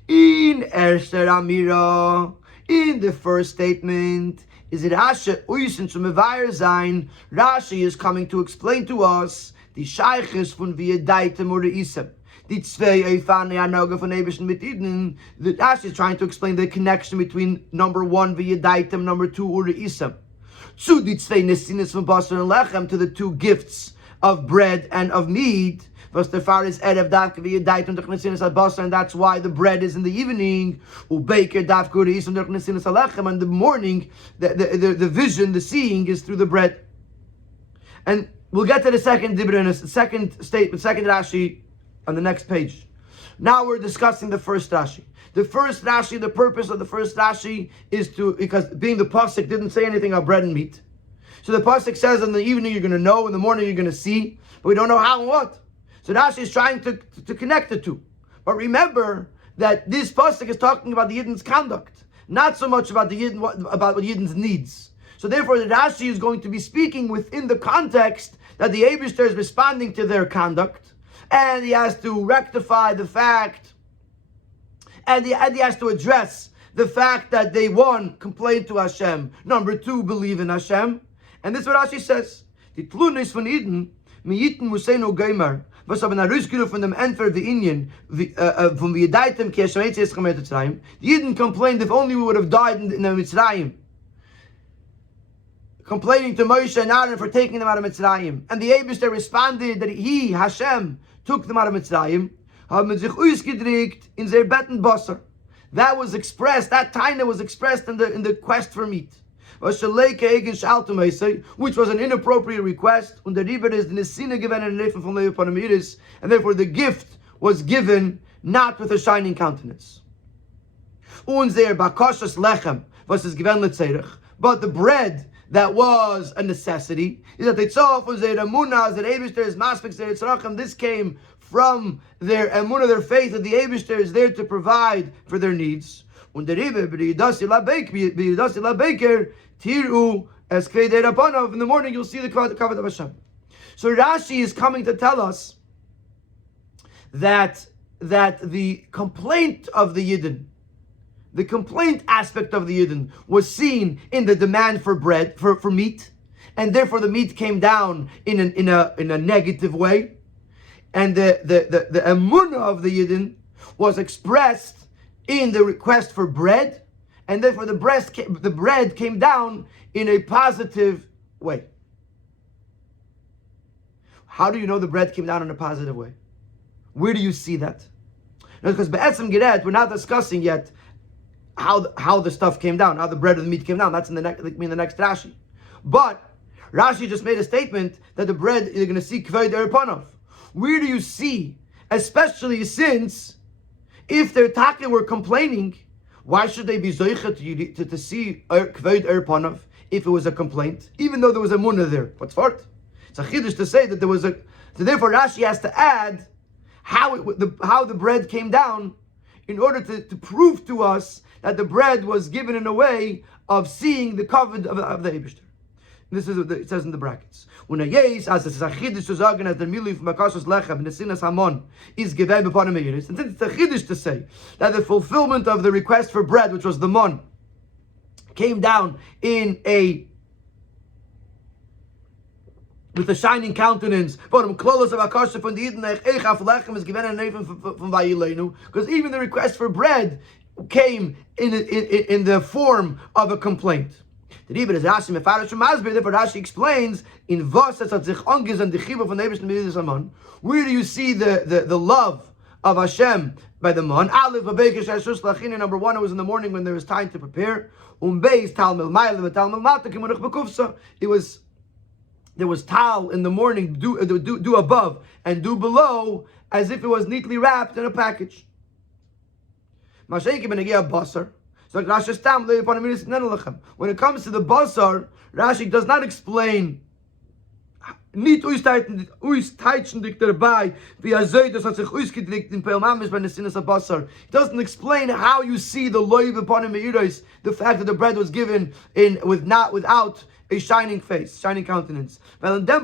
In Erster Amira, in the first statement, is it Rashi Uysin zum Mevayer sein? Rashi is coming to explain to us the Shayches von V'yadaitem or Isem. The Tzvei Eifane Anoga von Eibishten mit Eden. The Rashi is trying to explain the connection between number one V'yadaitem, number two Uri Isem. Zu die Tzvei Nesinis von Basar and Lechem, to the two gifts of bread and of meat. Was the far is Erev Davka V'yadaitem durch Nesinis al Basar, and that's why the bread is in the evening. Ubeker Davka Uri Isem durch Nesinis al Lechem, and the morning, the vision, the seeing is through the bread. And we'll get to the second Dibra, second statement, second Rashi on the next page. Now we're discussing the first Rashi. The first Rashi, the purpose of the first Rashi is to, because being the pasuk didn't say anything about bread and meat. So the pasuk says in the evening you're going to know, in the morning you're going to see, but we don't know how and what. So Rashi is trying to connect the two. But remember that this pasuk is talking about the Yidden's conduct, not so much about the Yidden, about what Yidden's needs. So therefore the Rashi is going to be speaking within the context that the Eibishter is responding to their conduct, and he has to rectify the fact, and he has to address the fact that they, one, complain to Hashem, number two, believe in Hashem. And this is what Rashi says. The tlunis von Eden, Miyiten Museno Geimer, was aber nach Rüskuru von dem Entfer the Indian, von wie Daitem Keshametz ist gemeint zu sein. The Yidden complained if only we would have died in the Mitzrayim. Complaining to Moshe and Aaron for taking them out of Mitzrayim. And the Eibishter responded that he, Hashem, took them out of Mitzrayim. Haben sich ausgedrückt in their Betten Basar. That was expressed, that taina was expressed in the quest for meat. Which was an inappropriate request. Und der Riber ist in the Sinne given in the from the Panamiris, and therefore the gift was given not with a shining countenance. Und their bakashas lechem was is given letzerich, but the bread that was a necessity is that they saw for their emunah, that Eibishter is maspik their tzrachim. This came from their emunah, their faith that the Eibishter is there to provide for their needs. Und der Riber b'yidasi labeker tiru as kveder rabanov. In the morning you'll see the kavod of Hashem. So Rashi is coming to tell us that the complaint of the Yidden, the complaint aspect of the Yidden was seen in the demand for bread, for meat, and therefore the meat came down in a negative way, and the emunah of the Yidden was expressed in the request for bread, and therefore the bread came down in a positive way. How do you know the bread came down in a positive way? Where do you see that? No, because Be'etzem Geret, we're not discussing yet how the stuff came down, how the bread or the meat came down. That's in the next Rashi. But Rashi just made a statement that the bread, you're going to see Kvod Erpanov. Where do you see, especially since if their taka were complaining, why should they be zoichet to see Kvod Erpanov if it was a complaint, even though there was a munah there? What's for it? It's a chiddush to say that there was a. So therefore, Rashi has to add how the bread came down in order to prove to us that the bread was given in a way of seeing the covet of the Eibishter. This is what it says in the brackets. When a yes, as it is a chiddush to sagen, as the milu from Makashos Lechem and the sinas Hamon is given upon a meiris, and since it's a chiddush to say that the fulfillment of the request for bread, which was the mon, came down with a shining countenance, but klolos of Akasha from the Eden Echaf Lechem is given a name from Vayilenu, because even the request for bread came in the form of a complaint. The Rebbe is Rashi Mefarish from Masber. Therefore, Rashi explains in Vosas at Zich Ongiz and the Chiba from the Eibishter Midas Amon. Where do you see the love of Hashem by the Mon? Aleph Babekes Shashus Lachina. Number one, it was in the morning when there was time to prepare. Beis Tal Mil Ma'alev Tal Mil Mata Kimunach Bekufsa. There was tal in the morning, do above and do below, as if it was neatly wrapped in a package. When it comes to the basar, Rashi does not explain. It doesn't explain how you see the loiv upon him, the fact that the bread was given without a shining face, shining countenance. Because this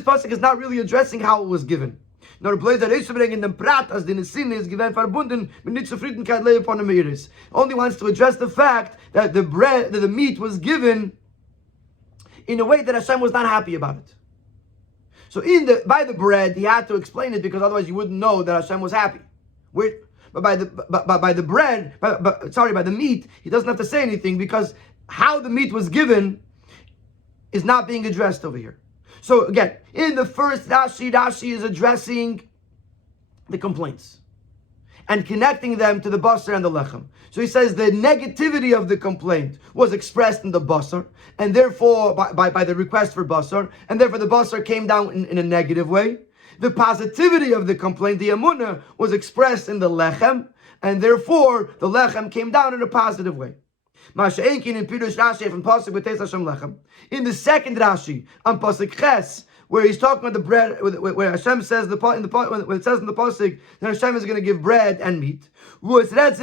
pasuk is not really addressing how it was given. Only wants to address the fact that the meat was given in a way that Hashem was not happy about it. So by the bread, he had to explain it, because otherwise you wouldn't know that Hashem was happy. But by the meat, he doesn't have to say anything, because how the meat was given is not being addressed over here. So again, in the first Rashi is addressing the complaints and connecting them to the basar and the lechem. So he says the negativity of the complaint was expressed in the basar, and therefore by the request for basar, and therefore the basar came down in a negative way. The positivity of the complaint, the emunah, was expressed in the lechem, and therefore the lechem came down in a positive way. In the second Rashi, on pasuk ches, where he's talking about the bread, where Hashem says when it says in the pasuk that Hashem is going to give bread and meat, which as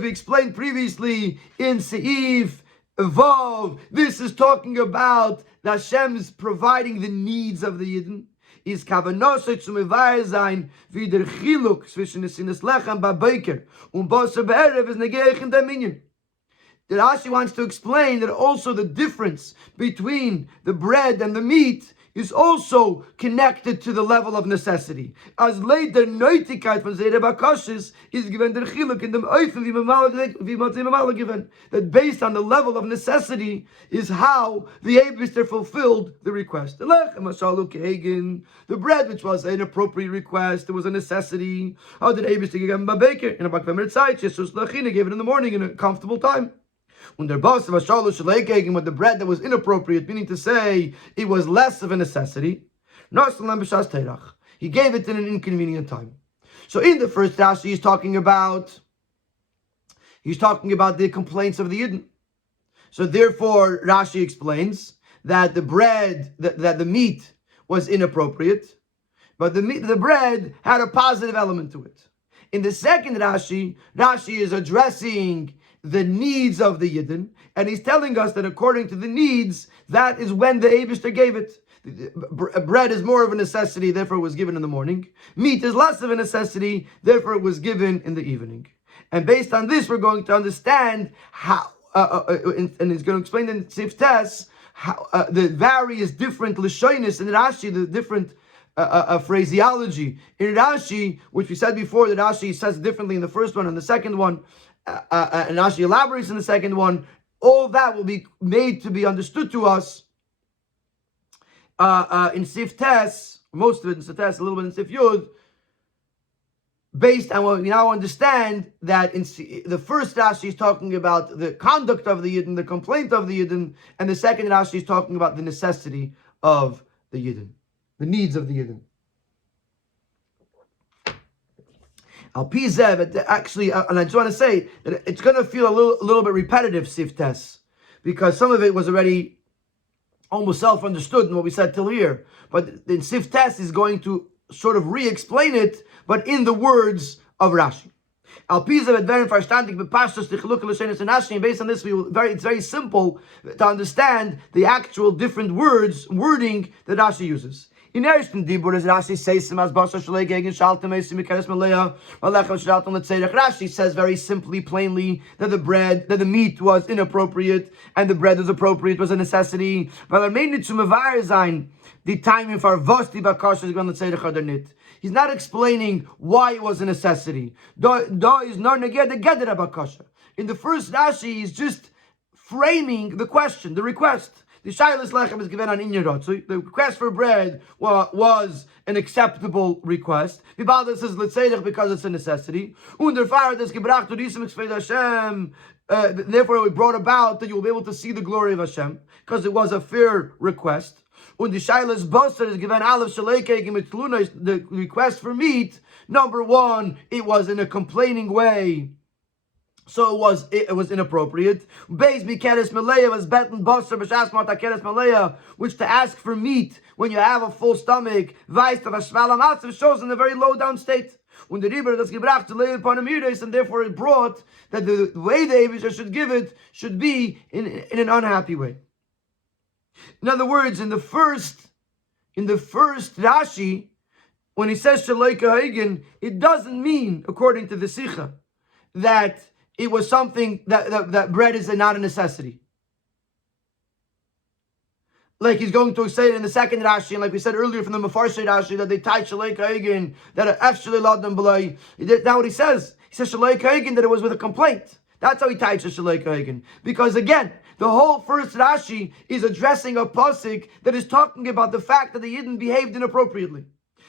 we explained previously in Seif Vav, this is talking about that Hashem is providing the needs of the Yidden. Is kavanose zu mevaer sein wie der Chiluk zwischen des Sinnes Lechem bei Beiker und Basar be'erev is negech in der Minyan. that Rashi wants to explain that also the difference between the bread and the meat is also connected to the level of necessity. As later Neutigkeit von Zeder Bakashis is given the Chiluk in the Eufen wie given, that based on the level of necessity is how the Eibishter fulfilled the request. The bread, which was an appropriate request, it was a necessity. How did Eibishter give him a baker in a bakvemer Zeit? Jesus Lachina gave it in the morning in a comfortable time. When the boss of a shalosh shalekekim with the bread that was inappropriate, meaning to say it was less of a necessity, he gave it in an inconvenient time. So in the first Rashi, he's talking about the complaints of the Yidden. So therefore, Rashi explains that the bread, that the meat was inappropriate, but the bread had a positive element to it. In the second Rashi is addressing the needs of the Yidden, and he's telling us that according to the needs, that is when the Eibishter gave it. Bread is more of a necessity, therefore it was given in the morning. Meat is less of a necessity, therefore it was given in the evening. And based on this, we're going to understand how, and he's going to explain in Siftes, how the various different Lashonis in Rashi, the different phraseology in Rashi, which we said before, that Rashi says differently in the first one and the second one, and Rashi elaborates in the second one. All that will be made to be understood to us in Sif Tes, most of it in Sif Tes, a little bit in Sif Yud, based on what we now understand, that in the first Rashi is talking about the conduct of the Yidden, the complaint of the Yidden, and the second Rashi is talking about the necessity of the Yidden, the needs of the Yidden. Actually, and I just want to say that it's going to feel a little bit repetitive, Siftes, because some of it was already almost self-understood in what we said till here. But then Siftes is going to sort of re-explain it, but in the words of Rashi. Based on this, it's very simple to understand the actual different wording that Rashi uses. In ersten Dibur, as Rashi says, Rashi says very simply, plainly, that the meat was inappropriate and the bread was appropriate, was a necessity. He's not explaining why it was a necessity. In the first Rashi, he's just framing the question, the request. The shaylas lechem is given on inyan. So the request for bread was an acceptable request. The Bible says letzedach because it's a necessity. Therefore, it brought about that you will be able to see the glory of Hashem because it was a fair request. Und the shaylas basar is given aleph shalekekim mit tluna. The request for meat, number one, it was in a complaining way. So it was inappropriate. Beis bikeres meleya was betten basar b'shas mata keres meleya, which to ask for meat when you have a full stomach, weist of a shvalam atzav, shows in a very low down state. When the river das gebracht to lay upon a midas, and therefore it brought that the way the Eibishter should give it should be in an unhappy way. In other words, in the first Rashi, when he says Chelek Hagen, it doesn't mean, according to the Sikha, that it was something that bread is not a necessity. Like he's going to say it in the second Rashi, and like we said earlier from the Mefarshei Rashi, that they tied Chelek Hagen, that actually allowed them below. That's what he says. He says Chelek Hagen, that it was with a complaint. That's how he tied Chelek Hagen. Because again, the whole first Rashi is addressing a pasuk that is talking about the fact that the Yidden behaved inappropriately.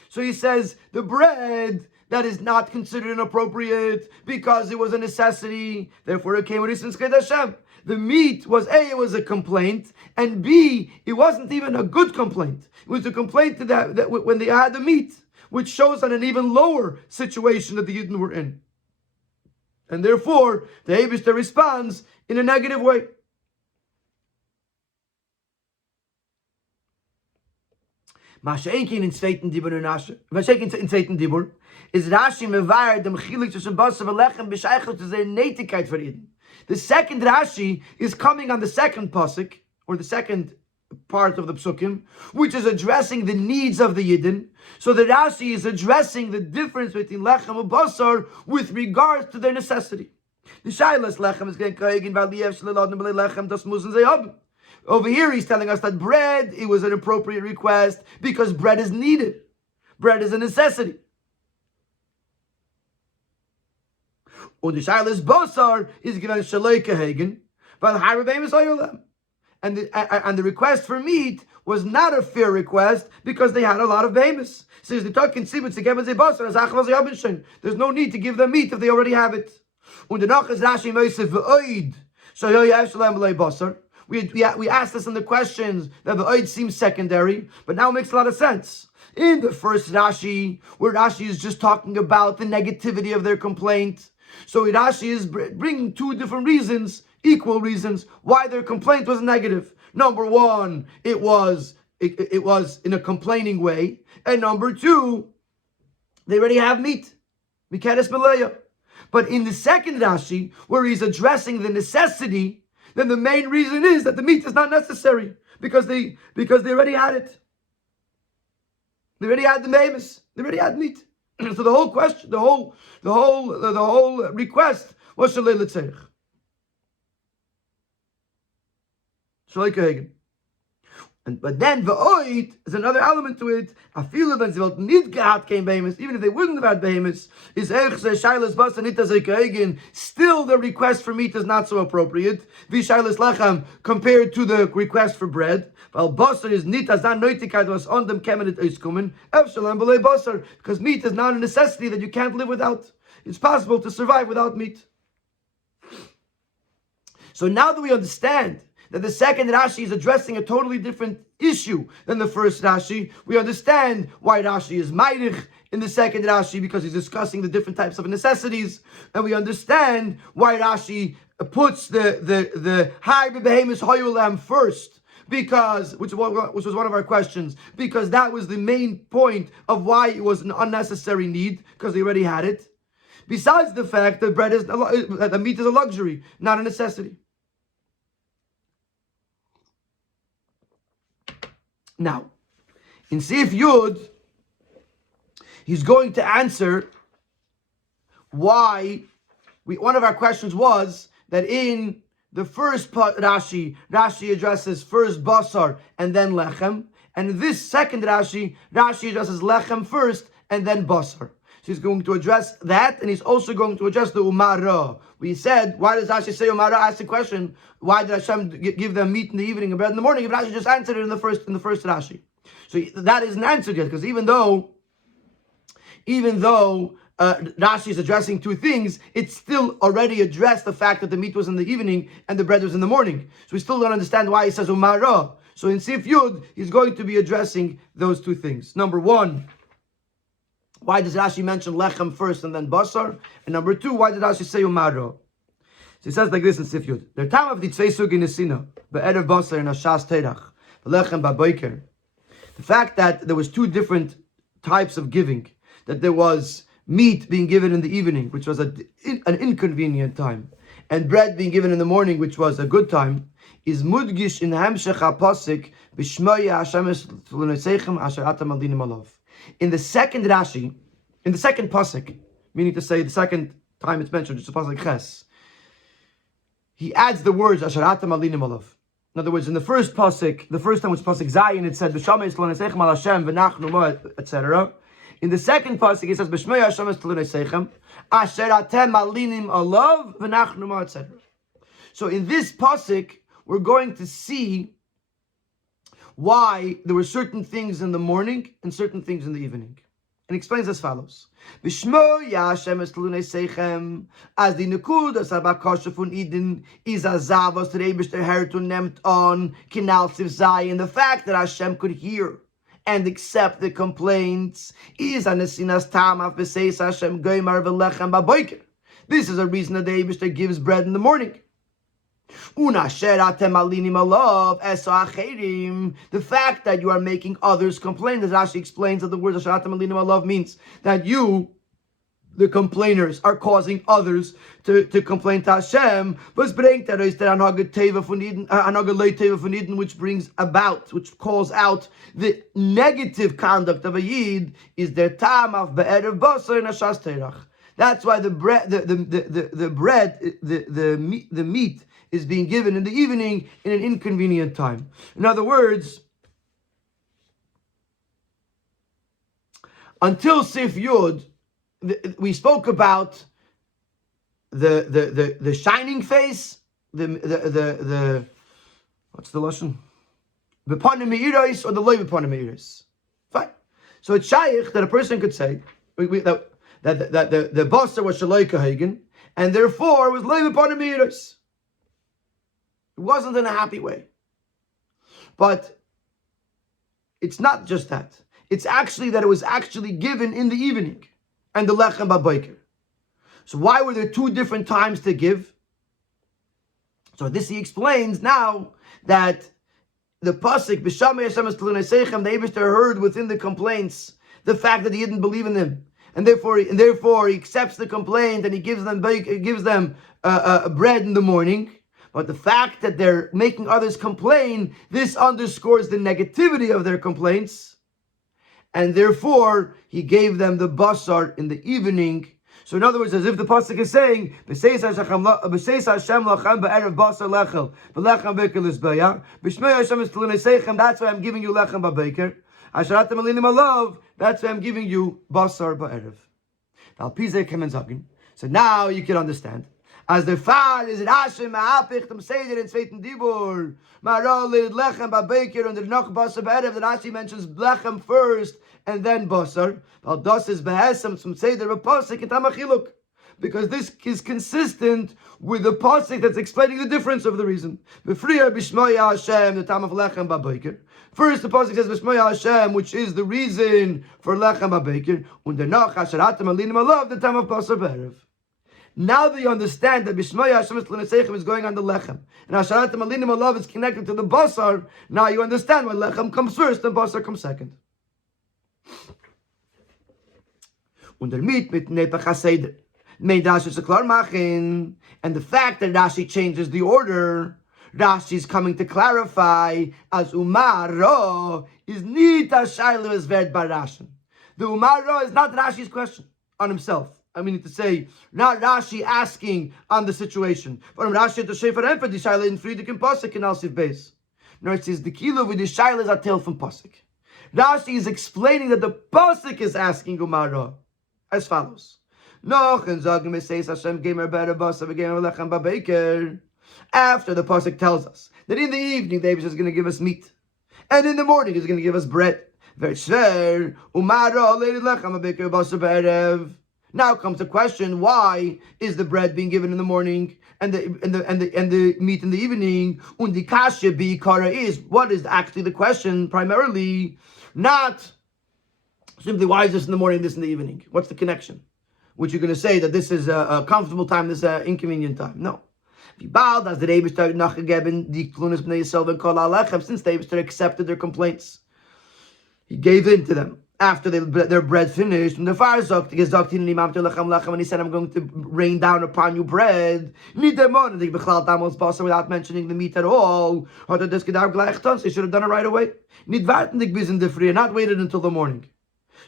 So he says the bread that is not considered inappropriate because it was a necessity, therefore it came with Isin Sked Hashem. The meat was A, it was a complaint, and B, it wasn't even a good complaint. It was a complaint that when they had the meat, which shows on an even lower situation that the Yidden were in. And therefore, the Eibishter responds in a negative way. Masha'enkin in Zweiten Dibur is Rashi mevayer dem chilik zwischen Basar v'lechem b'shaychel to their netigkeit for Eden. The second Rashi is coming on the second pasuk, or the second part of the psukim, which is addressing the needs of the Yidden. So the Rashi is addressing the difference between lechem and basar with regards to their necessity. The Shailas Lechem is getting Kahegin Valiev Shlalad Nebele Lechem Das Musen Zeyab. Over here, he's telling us that bread, it was an appropriate request because bread is needed. Bread is a necessity. Und the Shailas Basar is given Chelek Kahegin Val Harabem is Ayolem. And the request for meat was not a fair request because they had a lot of behemoths. Says the talking sibut to give as a basar as achvaz yabishin. There's no need to give them meat if they already have it. Und the nachas Rashi Moshe v'oid. So yo yashalem v'lei basar. We asked this in the questions that the oid seems secondary, but now it makes a lot of sense. In the first Rashi, where Rashi is just talking about the negativity of their complaint, so Rashi is bringing two different reasons, equal reasons, why their complaint was negative. Number one, it was in a complaining way, and number two, they already have meat. Mikeres Malaya. But in the second Rashi, where he's addressing the necessity, then the main reason is that the meat is not necessary because they already had it. They already had the behemoths. They already had meat. So the whole question, the whole request was Shalei L'Tzeich. Shalei Kahegin. But then v'oid is another element to it. Even if they wouldn't have had behemoths, still the request for meat is not so appropriate. Compared to the request for bread. Because meat is not a necessity that you can't live without. It's possible to survive without meat. So now that we understand that the second Rashi is addressing a totally different issue than the first Rashi, we understand why Rashi is Meirich in the second Rashi, because he's discussing the different types of necessities, and we understand why Rashi puts the Hai Behemoth Hoyulam first, which was one of our questions, because that was the main point of why it was an unnecessary need, because they already had it. Besides the fact that the meat is a luxury, not a necessity. Now, in Sif Yud, he's going to answer why one of our questions was that in the first Rashi addresses first Basar and then Lechem, and in this second Rashi addresses Lechem first and then Basar. So he's going to address that, and he's also going to address the Umara. We said, why does Rashi say Umara? Ask the question, why did Hashem give them meat in the evening and bread in the morning? If Rashi just answered it in the first Rashi. So that isn't answered yet, because even though Rashi is addressing two things, it still already addressed the fact that the meat was in the evening and the bread was in the morning. So we still don't understand why he says Umara. So in Sif Yud, he's going to be addressing those two things. Number one, why does Rashi mention Lechem first and then Basar? And number two, why did Rashi say Umaro? So he says like this in Sif Yud. The time of the Tzvei Sugi Nesina, Be'erev Basar and Ashas Terach, Lechem Ba'boiker. The fact that there was two different types of giving, that there was meat being given in the evening, which was an inconvenient time, and bread being given in the morning, which was a good time, is mudgish in Hamshech HaPasik B'shmoya Hashem L'Neseichem Asher Atam Alinim Alav. In the second Rashi, in the second pasuk, meaning to say the second time it's mentioned, it's a pasuk Ches, he adds the words Asher Atam Alinim Alav. In other words, in the first pasuk, the first time was pasuk Zayin, it said B'shamei L'Neseichem Al Hashem V'nachnu Ma, etc. In the second pasuk, it says B'shmei Hashem L'Neseichem Asher Atam Alinim Alav V'nachnu Ma, etc. So in this pasuk, we're going to see why there were certain things in the morning and certain things in the evening. And he explains as follows. B'shmo Yashem es l'unei seichem, as the nekudas habakasha von Eden is a zavos reibish der hertun nemt on kinal siv zayin. The fact that Hashem could hear and accept the complaints is a nesinas tamav b'seis Hashem goymar v'lechem ba'boiker. This is a reason that the Eibishter gives bread in the morning. The fact that you are making others complain, as Rashi explains that the word Asher Atem Alinim Alav means that you, the complainers, are causing others to complain to Hashem, which calls out the negative conduct of a Yid, is their time of Be'erev Basar and Ashas Terach. That's why the bread, the meat is being given in the evening in an inconvenient time. In other words, until Sif Yud, we spoke about the shining face, the what's the lashon? Bepanim meiros or the loy bepanim meiros. Fine. So it's shaykh that a person could say that the basar was shaloi kahagen, and therefore it was loy bepanim meiros. It wasn't in a happy way. But it's not just that. It's actually that it was actually given in the evening and the lechem b'boker. So why were there two different times to give? So this he explains now that the pasuk b'shamay Hashem estalunei seichem, the Eibishter heard within the complaints the fact that he didn't believe in them, and therefore he accepts the complaint and he gives them bread in the morning. But the fact that they're making others complain, this underscores the negativity of their complaints, and therefore he gave them the basar in the evening. So in other words, as if the pasuk is saying, "B'seis Hashem lachem ba'erev basar lechel, v'lechem beker l'zbeya, b'shmei Hashem estalunei seichem." That's why I'm giving you lechem ba'beker. Asharatem alinim alav. That's why I'm giving you basar ba'erev. Now, Pizeh kemen zagin. So now you can understand. As the Fall is Rashi ma'apich dem Seder in Zweiten Dibur. Ma'ara lid lechem ba'beker under noch basar ba'erev. The Rashi mentions lechem first and then basar. Well, das is behesam from Seder b'pasik et hamachiluk. Because this is consistent with the pasuk that's explaining the difference of the reason. B'friya b'shmoya Hashem, the time of lechem ba'beker. First, the pasuk says b'shmoya Hashem, which is the reason for lechem ba'beker. Und danach hasharatem alinim alav, the time of basar ba'erev. Now that you understand that Bishmaya Hashem Estalunei is going on the lechem, and Hasharatem Alinim Alav is connected to the basar, now you understand why lechem comes first and basar comes second. Und mit Nepach HaSeder. And the fact that Rashi changes the order, Rashi is coming to clarify as Umaro is nita shaylu is verd barashin. The Umaro is not Rashi's question on himself. I mean to say, not Rashi asking on the situation, but Rashi to say for Emper the Shaila in Friedrich and Pasuk in Alsif base. No, it says the kilo with the Shaila is a tale from Pasuk. Rashi is explaining that the Pasuk is asking Umara as follows. After the Pasuk tells us that in the evening the Eibishter is going to give us meat, and in the morning he's going to give us bread. Now comes the question: why is the bread being given in the morning and the meat in the evening? Und die kasha b'ikara is, what is actually the question primarily? Not simply why is this in the morning, this in the evening. What's the connection? Which you're going to say that this is a comfortable time, this is an inconvenient time. No. Since the Eibishter accepted their complaints, he gave in to them. After their bread finished, when the fire zogt, and he said, I'm going to rain down upon you bread, without mentioning the meat at all. They should have done it right away. Not waited until the morning.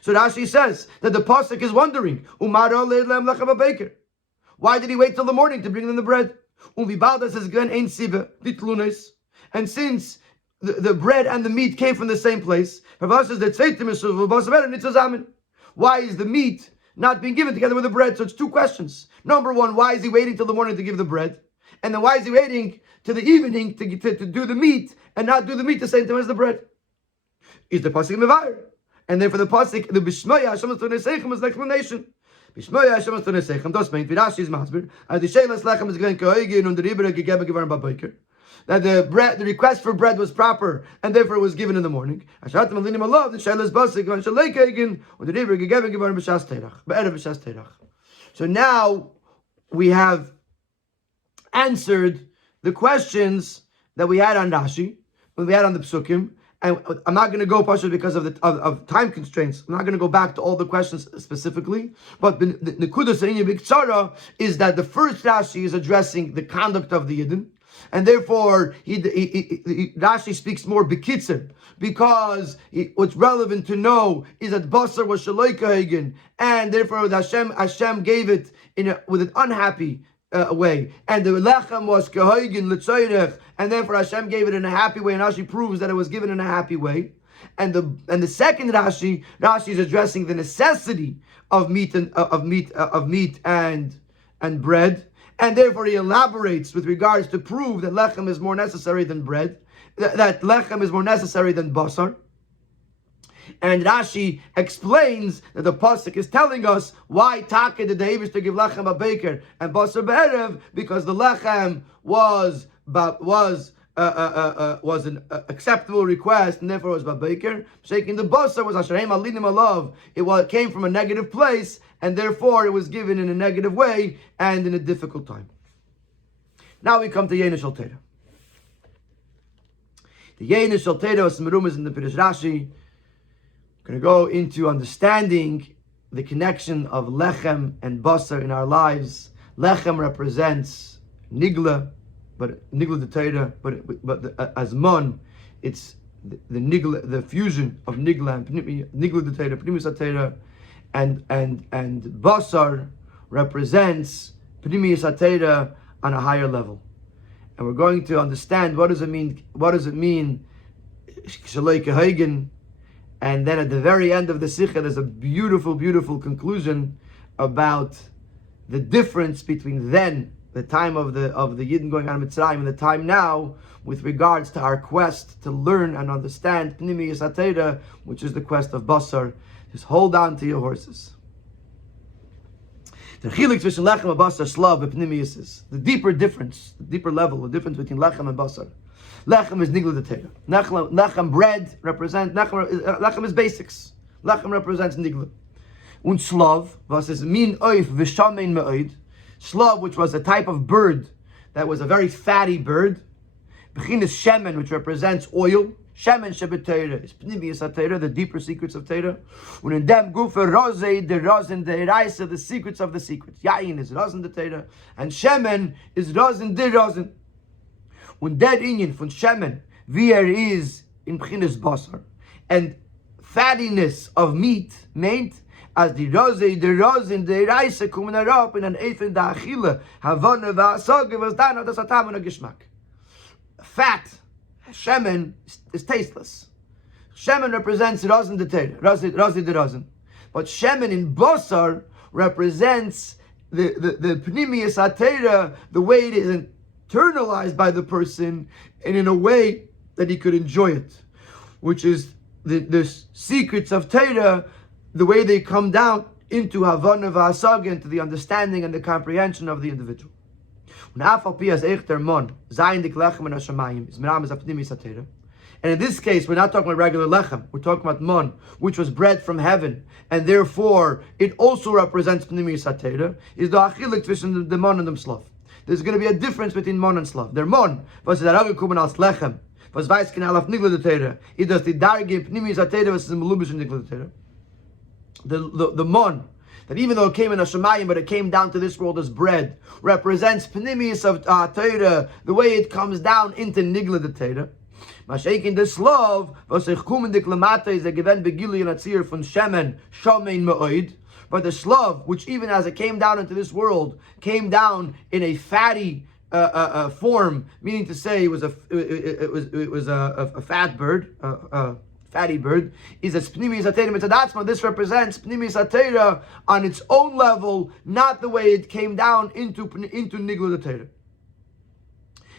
So Rashi says that the pasuk is wondering, why did he wait till the morning to bring them the bread? And since the bread and the meat came from the same place, why is the meat not being given together with the bread? So it's two questions. Number one, why is he waiting till the morning to give the bread? And then why is he waiting to the evening to do the meat and not do the meat the same time as the bread? Is the pasuk mevayer? And therefore the pasuk, the Bishmaya Hashem Estalunei Seichem is an explanation. Bishmaya Hashem Estalunei Seichem, das meint, wie Rashi is masbir, as the Shelas Lechem is going koigin und der Ribere gegeben geworden bei Beiker. That the request for bread was proper, and therefore it was given in the morning. So now we have answered the questions that we had on Rashi, when we had on the Psukim, and I'm not going to go because of time constraints. I'm not going to go back to all the questions specifically, but the Nekudas Biktsara is that the first Rashi is addressing the conduct of the Yidden. And therefore, Rashi speaks more bekitzer, because what's relevant to know is that basar was shaloikahagen, and therefore Hashem gave it with an unhappy way, and the lechem was kahagen l'tzoyrech, and therefore Hashem gave it in a happy way, and Rashi proves that it was given in a happy way. And the second Rashi is addressing the necessity of meat and bread, and therefore he elaborates with regards to prove that lechem is more necessary than bread, that lechem is more necessary than basar. And Rashi explains that the pasuk is telling us why Taka did the Eibush to give lechem a baker and basar be'erev, because the lechem was an acceptable request, and therefore it was babaker. Shaking the basar was asherem alinim alav. It came from a negative place, and therefore it was given in a negative way and in a difficult time. Now we come to Yeina Shel Teira. The Yeina Shel Teira is merumas in the Pirush Rashi. We're going to go into understanding the connection of lechem and basar in our lives. Lechem represents nigla, but nigla the Teira, but as mon, it's the nigla, the fusion of nigla and nigla the Teira, pnimis Teira, and basar represents pnimis Teira on a higher level. And we're going to understand what does it mean Chelek hagen. And then at the very end of the Sikha, there's a beautiful, beautiful conclusion about the difference between then, the time of the Yidden going on Mitzrayim, and the time now, with regards to our quest to learn and understand Pnimi Yisatera, which is the quest of Basar. Just hold on to your horses. The Chelek between Lechem and Basar Slav and Pnimi Yisis. The deeper difference, the deeper level, the difference between Lechem and Basar. Lechem is nigla the Teira. Lechem bread represents, lechem is basics. Lechem represents nigla. Und slav, was is min oif v'shamein me'oid. Slav, which was a type of bird that was a very fatty bird. B'chin is shemen, which represents oil. Shemen shebet Teira is pnimius Teira, the deeper secrets of Teira. Und in dem gufe rozei de rozen de reise, the secrets of the secrets. Yain is rozen de Teira, and shemen is rozen de rozen. Und der Inyan von Shemen, wie is in B'chinas Basar, and fattiness of meat meant as the rosin, the reise kommen herab in an Eifen da Achille, Havone v'asage was dann das Atam und Geschmack. Fat, Shemen, is tasteless. Shemen represents rosin the Teira, rosin the rosin, but Shemen in Basar represents the Pnimius HaTeira, the way it is internalized by the person, and in a way that he could enjoy it, which is the secrets of Teira, the way they come down into Havana v'Hasaga, into the understanding and the comprehension of the individual. And in this case, we're not talking about regular lechem, we're talking about mon, which was bread from heaven, and therefore it also represents pnimis Teira, is the achilek between the mon and the slav. There's going to be a difference between mon and slav. Der mon, was ist der Ragekommen als lechem, was weiß kein auf nigla de Teira, it does the darge pnimis Teira, was ist im lubish nigla de Teira. The mon, that even though it came in a Shemayim, but it came down to this world as bread, represents pnimis of Teira, the way it comes down into nigla de Teira. Mashaking the slav, was ich kommen dik lamata, is a given begili and atzir von shemen, shamein me'oid. But the slav, which even as it came down into this world, came down in a fatty form, meaning to say it was a fat bird, fatty bird, is a pnimis Teira mitzadatzma. This represents pnimis Teira on its own level, not the way it came down into nigla de Teira.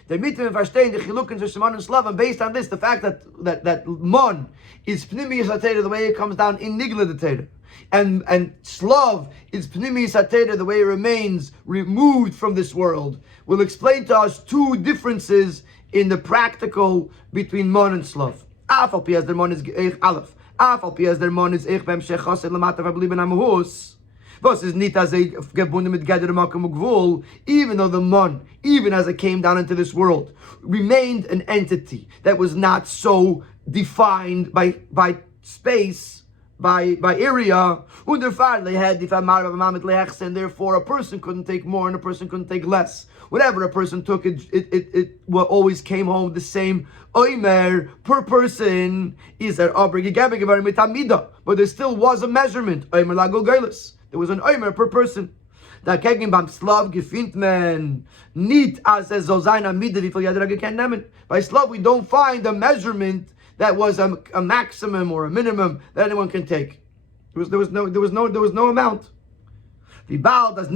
The mitzvah verstehen the chilukin zwischen mon and slav, and based on this, the fact that mon is pnimis Teira, the way it comes down in nigla de Teira, and slav is pnimis Teira, the way it remains removed from this world, will explain to us two differences in the practical between mon and slav. Afal pi as der mon is eich aleph. Afal pi as der mon is eich beim shechos el lamata verblieben am hus. Was is nit as gebunden mit geder makom ugvul, even though the mon, even as it came down into this world, remained an entity that was not so defined by space, by area, and therefore a person couldn't take more and a person couldn't take less. Whatever a person took, it always came home the same oimer per person. But there still was a measurement. There was an oimer per person. By Slav we don't find a measurement that was a maximum or a minimum that anyone can take. There was no amount. Because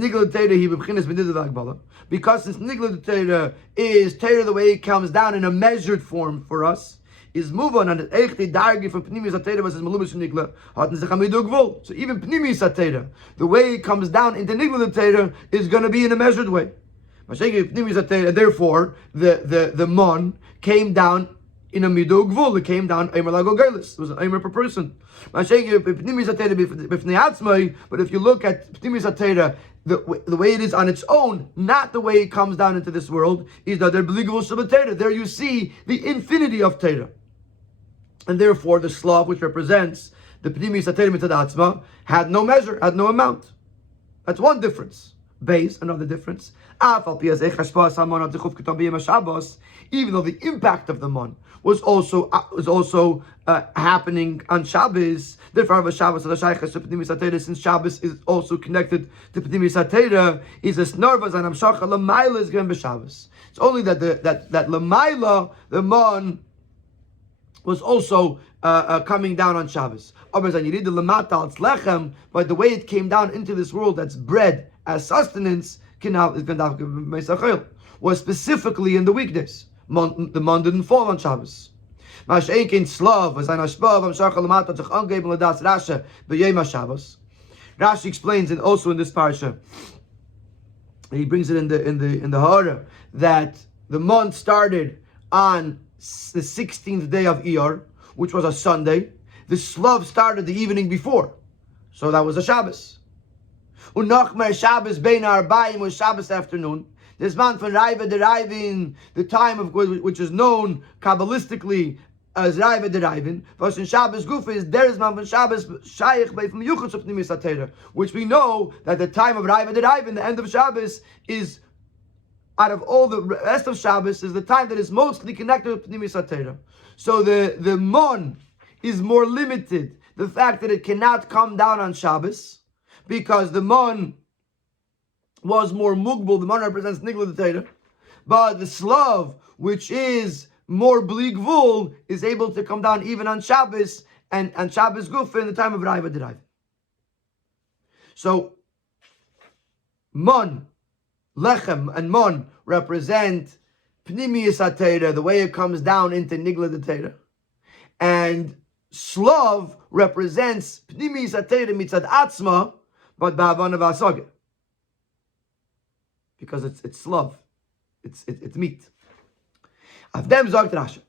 since Nigla Torah is Torah the way it comes down in a measured form for us, is move on the echte dargi from Pnimis Torah was Malumish Nigla hatten sich amidu gvul. So even Pnimis Torah, the way it comes down into Nigla Torah is going to be in a measured way. Therefore, the mon came down in a midu gvul. It came down Eimer Lago Geilis. It was an Eimer per person. But if you look at Pnimis Torah, the way it is on its own, not the way it comes down into this world, is that there you see the infinity of Torah. And therefore, the Slav, which represents the Pnimis Torah Mitzad Atzma, had no measure, had no amount. That's one difference. Base, another difference. Even though the impact of the mon was also happening on Shabbos, therefore since Shabbos is also connected to Pnimis Torah, is a snarvas and amshacha lamaila is given b'Shabbos. It's only that lamaila, the mon, was also coming down on Shabbos. You read the lamata al lechem, but the way it came down into this world, that's bread as sustenance, was specifically in the weekdays. The mon didn't fall on Shabbos. Rashi explains, and also in this parsha, he brings it in the Hara, that the month started on the 16th day of Iyar, which was a Sunday. The Slav started the evening before, so that was a Shabbos. Unachmer Shabbos bein Arbaim was Shabbos afternoon. This man from Raiva deriving the time of which is known kabbalistically as Raiva deriving. But in Shabbos Gufa is there is man from Shabbos Shaykh by from Yuchot of Pnimis Torah, which we know that the time of Raiva deriving, the end of Shabbos, is out of all the rest of Shabbos is the time that is mostly connected with Pnimis Torah. So the mon is more limited. The fact that it cannot come down on Shabbos, because the mon was more mugbal. The mon represents Nigla Torah, but the Slav, which is more bli gvul, is able to come down even on Shabbos and Shabbos Gufa in the time of Raiva Deriv. So mon, lechem, and mon represent Pnimius HaTorah, the way it comes down into Nigla Torah, and Slav represents Pnimius HaTorah mitzad atzma, but ba'avana v'asagah, because it's Slav, it's meat. Avdem zogt Rashi.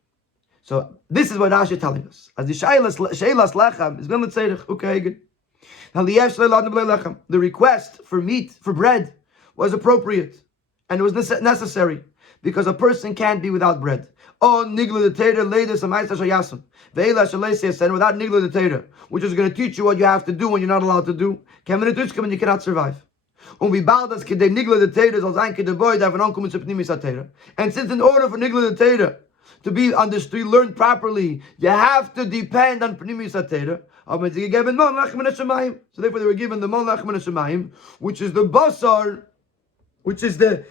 So this is what Rashi is telling us. As the sheilas lechem is ben letzerich ukeigen. The request for meat, for bread, was appropriate and it was necessary, because a person can't be without bread. Oh, nigla the Torah leidus amaisa shayasam ve'ela shaleisias, and without nigla the Torah, which is going to teach you what you have to do when you're not allowed to do, and you cannot survive. And since in order for nigla the Torah to be understood, learned properly, you have to depend on Pnimis Torah. So therefore, they were given the mon lachem and shemayim, which is the basar, which is the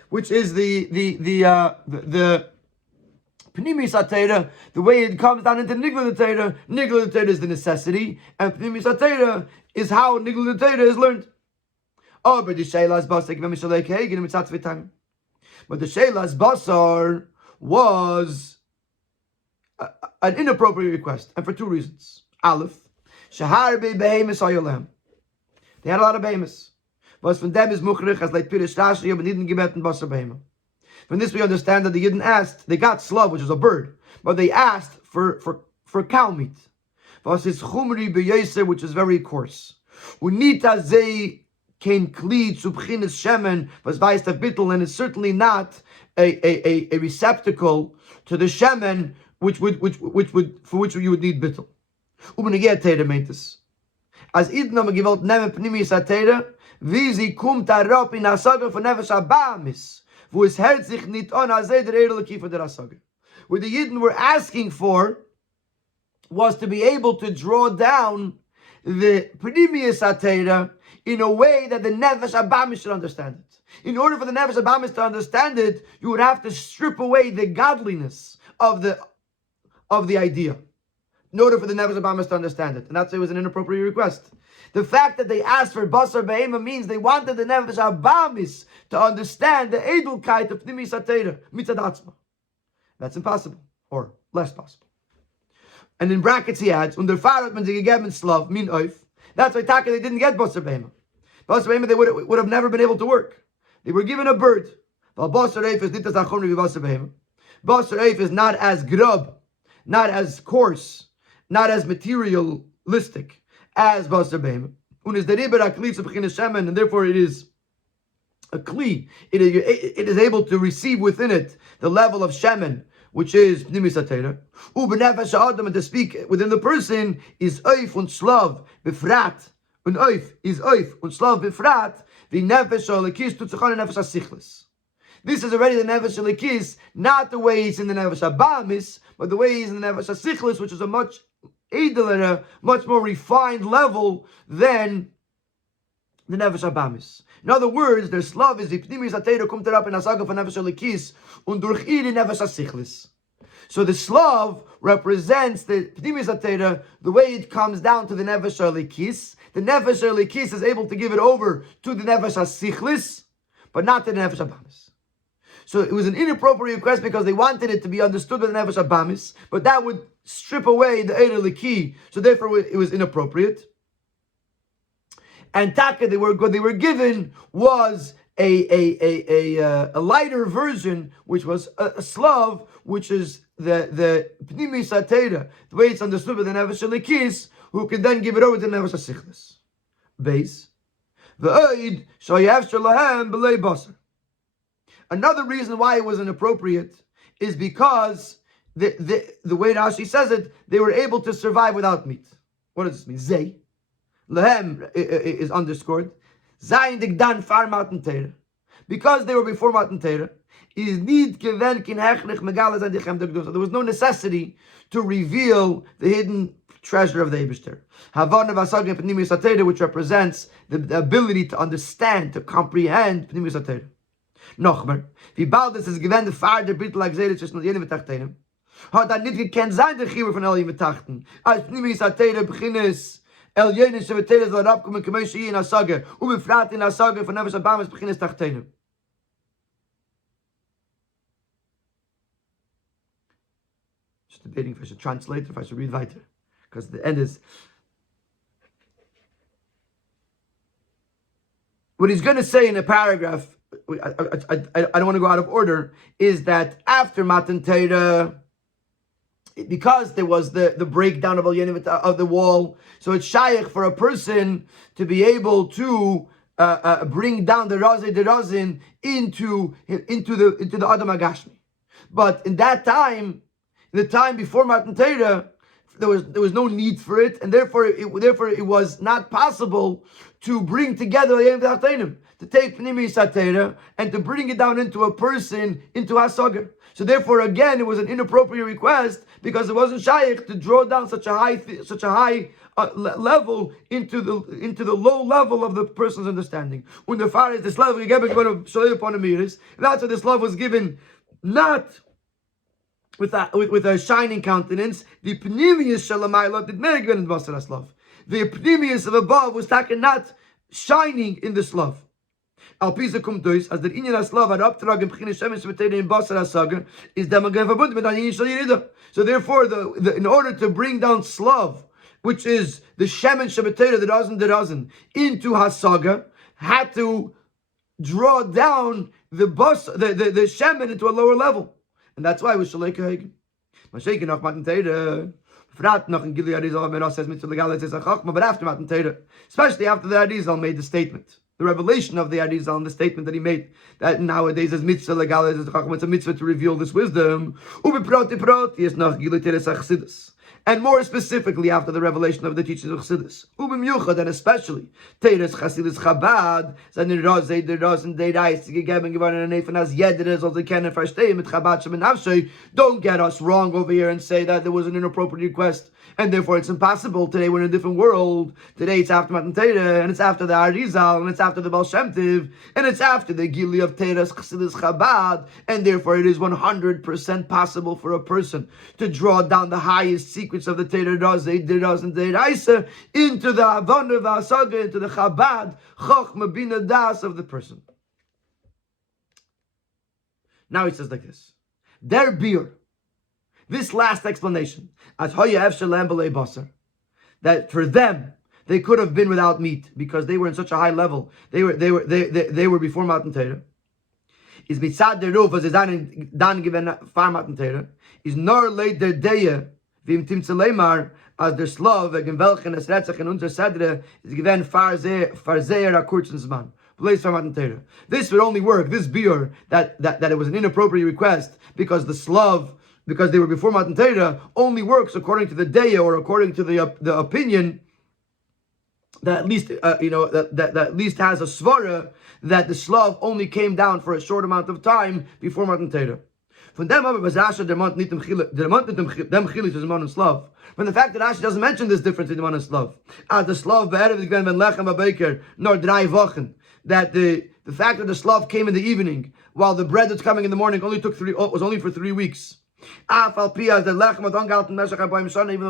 Pnimis Torah, the way it comes down into Nigla Torah. Nigla Torah is the necessity, and Pnimis Torah is how Nigla Torah is learned. Oh, but the sheilas basar was an inappropriate request, and for two reasons. Aleph, shahar behemis ayolam. They had a lot of behemis. Was from them is muchrich as like pirish rashi, but didn't give it in basar behema. From this we understand that they didn't ask. They got slav, which is a bird, but they asked for cow meat. Was is chumri beyeser, which is very coarse. Unita zei came klid subchinis shemen was weist of bittel, and it's certainly not a receptacle to the shemen which would for which you would need bittel. Ubenegeh Torah meintes. As Eden haben gewollt nehmen Pnimis HaTeira, wie sie kommt herab in Hasaga von Nefesh Abamis, wo es hält sich nicht an, als der edle Kiefer der Hasaga. What the Yidden were asking for was to be able to draw down the Pnimis HaTeira in a way that the Nefesh Abamis should understand it. In order for the Nefesh Abamis to understand it, you would have to strip away the godliness of the idea in order for the Nefesh Abamis to understand it. And that's why it was an inappropriate request. The fact that they asked for Basar Behema means they wanted the Nefesh Abamis to understand the Edelkeit of Pnimis HaTeira, Mitzad Atzma. That's impossible, or less possible. And in brackets he adds, Under Farat man sie gegeben Slav, min oif. That's why Taka they didn't get Basar Behema. Basar Behema they would have never been able to work. They were given a bird. Basar Eif is nicht as achomri wie Basar Behema. Basar Eif is not as grub, not as coarse, not as materialistic as Basar Behema. And therefore it is a kli. It is able to receive within it the level of shemen, which is Pnimis HaTeira. U'benefesh ha'adam, and to speak within the person is oif und slav befrat. And oif is oif und slav befrat. The nefesh ha'alekis tutzachon nefesh ha'sichlis. This is already the nefesh ha'alekis, not the way he's in the nefesh ha'bamis, but the way he's in the nefesh ha'sichlis, which is a much edler, much more refined level than the nefesh ha'bamis. In other words, their slav is the pnimis HaTeira kumt up in hasaga for nefesh ha'alekis und durch ihre nefesh ha'sichlis. So the slav represents the pnimis HaTeira, the way it comes down to the nefesh ha'alekis. The nefesh ha'alekis is able to give it over to the nefesh ha'sichlis, but not to the nefesh ha'bamis. So it was an inappropriate request because they wanted it to be understood by the nefesh ha'bamis, but that would strip away the Eid Leki, so therefore it was inappropriate. And Taka they were given was a lighter version, which was a slav, which is the Pnimis HaTeira, the way it's understood by the nefesh ha'alekis, who can then give it over to the nefesh ha'sichlis. Base. V'oid shayavshar lahem b'lei basar. Another reason why it was inappropriate is because the way Rashi says it, they were able to survive without meat. What does this mean? Zay. Lahem is underscored. Zayin digdan far Matan Teira. Because they were before Matan Teira, is need given kin hechlich megalas adichem degdus. There was no necessity to reveal the hidden treasure of the Eibishter. Havana v'asagim pnimis HaTeira, which represents the ability to understand, to comprehend pnimis HaTeira. Nochmer, wie bald es ist gewähnt, der Fahrer der Bittel agzeret zwischen jenen Betachtenem, hat nicht gekannt sein, der Chieber von Elien Betachten. Als Pnimis HaTeira beginnes, Elien ist der Betele soll abkommen, Kemeshe hier in Hasage, befragt in Hasage von Nefesh Abamis beginnes Tachtenem. Just debating if I should translate, if I should read weiter, because the end is... What he's going to say in a paragraph, I don't want to go out of order, is that after Matan Teira, because there was the breakdown of the wall, so it's shaykh for a person to be able to bring down the razin into the Adam HaGashmi. But in that time, the time before Matan Teira, there was no need for it, and therefore it was not possible to bring together to take Pnimis HaTeira and to bring it down into a person, into Hasaga. So therefore, again, it was an inappropriate request because it wasn't shaykh to draw down such a high level into the low level of the person's understanding. When the Pharaoh is this level, that's why this love was given not with a shining countenance. The pnimius shalamayla did not get in Basaras love. The pnimius of above was taken not shining in this love. Al pisa kumtois as the inyan aslav had uptrag in b'chinas shemesh v'teira in Basar Hasaga is demagen verbunden mit an inyan shal yirida. So therefore, in order to bring down slav, which is the shemesh v'teira, the dozen into Hasaga, had to draw down the shemen into a lower level. And that's why it was Chelek Hagen. Moshe nach Matan Teira, Frat noch in Gilead Arizal, Meras says mitzvah legalis is a chachma, but after Matan Teira, especially after the Arizal made the statement, the revelation of the Arizal and the statement that he made, that nowadays as mitzvah legalis is a chachma, it's a mitzvah to reveal this wisdom. Ubi proti proti is nach Gilead Arizal. and more specifically after the revelation of the teachings of Chassidus. Ubim and especially Teres Chassidus Chabad, seine Rose, der Rosen, der Reis, gegeben geworden, and as jeder soll sie kennen, verstehen mit Chabad Shem Nafshe. Don't get us wrong over here and say that there was an inappropriate request, and therefore it's impossible. Today we're in a different world. Today it's after Matan Torah, and it's after the Arizal, and it's after the Baal Shem Tov, and it's after the Gili of Teres Chassidus Chabad, and therefore it is 100% possible for a person to draw down the highest secrets of the Torah Razeh, the Raz, and the Raisa into the Havana Vasaga, into the Chabad, Chochma Bina Das of the person. Now he says like this: their beer, this last explanation, as Hoya Efshalem B'lei Basar, that for them they could have been without meat because they were in such a high level. They were before Matan Torah. Is mitzad der ruf, as is dan given far Matan Torah, is nor leid der Deya vim timtze leimar as der Slav wegen welchen es Retzach in unser Sedre is given far sehr a kurzen Zman. Place for Matan Torah. This would only work. This biur that it was an inappropriate request because the Slav, because they were before Matan Torah, only works according to the Deya, or according to the opinion that at least that at least has a svara that the Slav only came down for a short amount of time before Matan Torah. From them over was Rashi der Mont nitem chilis is Mon and Slav. From the fact that Rashi doesn't mention this difference in Mon and Slav, as the Slav be'erev is given ben lechem abeker nor drei wochen, that the fact that the Slav came in the evening while the bread that's coming in the morning was only for 3 weeks. Even though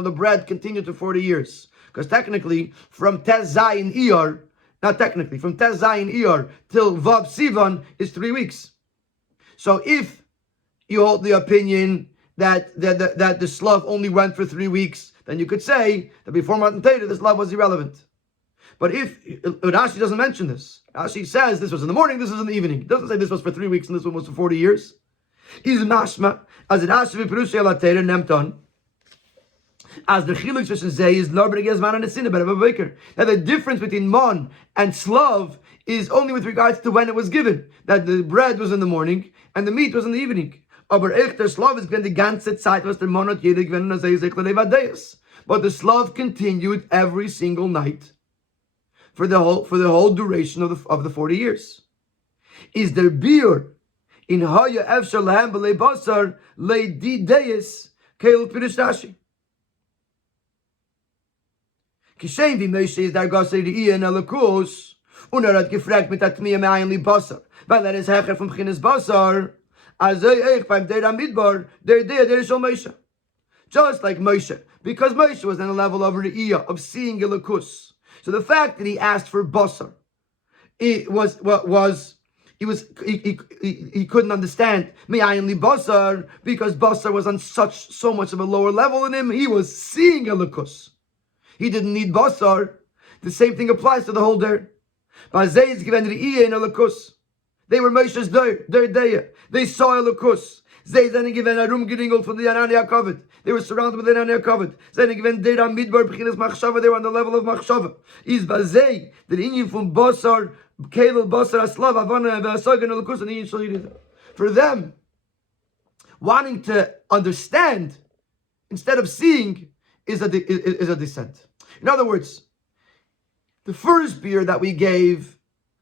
the bread continued to 40 years. Because technically, from Tez Zayin Iyar, not technically, from Tez Zayin Iyar till Vav Sivan is 3 weeks. So if you hold the opinion that the Slav only went for 3 weeks, then you could say that before Matan Torah, the Slav was irrelevant. But if Rashi doesn't mention this, Rashi says this was in the morning, this was in the evening. It doesn't say this was for 3 weeks and this one was for 40 years. Is mashma as it has to be Perusha Latera Nemton. As the chiluk zwischen Zeh is Lor B'Regez Man and Esina B'Rebbe Baker. That the difference between Mon and Slav is only with regards to when it was given. That the bread was in the morning and the meat was in the evening. Aber echt der Slav is given the ganze Zeit was der Monat jeder given as Zeh. But the Slav continued every single night for the whole duration of the 40 years. Is there beer in Haya Efshar Lahem B'Lei Basar Le Di Deis Kel Pirush Rashi? Kishem wie Moshe is der Gasser die in Alakus und hat gefragt mit der Tmiyah Me'ayin Basar, weil is Hecher vom Chines Basar, also ich beim Der Midbar, der is schon Moshe. Just like Moshe, because Moshe was on a level of Re'iyah, of seeing Alakus. So the fact that he asked for Basar, he couldn't understand Me'ayin Basar, because Basar was on so much of a lower level than him. He was seeing Alakus. He didn't need basar. The same thing applies to the whole der. They were Moshe's der deya. They saw Elokus. They then given a room getting for the Anania covered. They were surrounded with the Anania covered. Then given Deira Midbar Bechinas Machshava. They were on the level of Machshava. Is Bazei the Indian from basar Kelel basar Aslav Havana Vasagan Elokus and Indian Shalid. For them, wanting to understand instead of seeing is a descent. In other words, the first beer that we gave,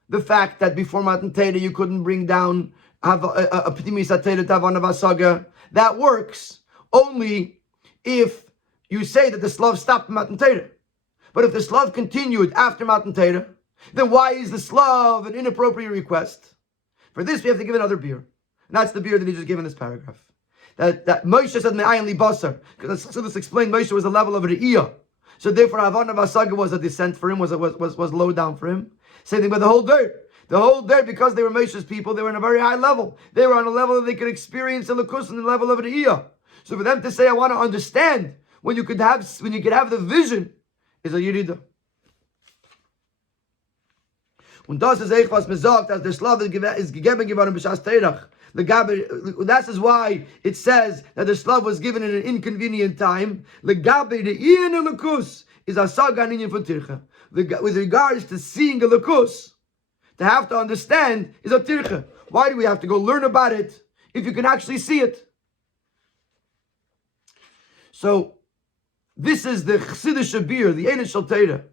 the fact that before Matan Torah you couldn't bring down a P'timis HaTorah Tavan of Asaga, that works only if you say that the Slav stopped Matan Torah. But if the Slav continued after Matan Torah, then why is the Slav an inappropriate request? For this we have to give another beer. And that's the beer that he just gave in this paragraph. That Moshe said Me'ayin Li Basar, because Chassidus explained Moshe was a level of Re'iyah. So therefore Havana Vasaga was a descent for him, was low down for him. Same thing with the whole dirt. The whole dirt, because they were Moshe's people, they were on a very high level. They were on a level that they could experience the Lukus and the level of Re'iyah. So for them to say, I want to understand, when you could have the vision, is a Yeridah. Und das ist echt, was man sagt, as der Slav is gegeben geworden b'shas Terach. That is why it says that the Slav was given in an inconvenient time. Legabe the ian elukus is a saga ninyan for tircha. With regards to seeing a lukus, to have to understand is a tircha. Why do we have to go learn about it if you can actually see it? So this is the Chassidish Shabir, the Ein Shel Torah,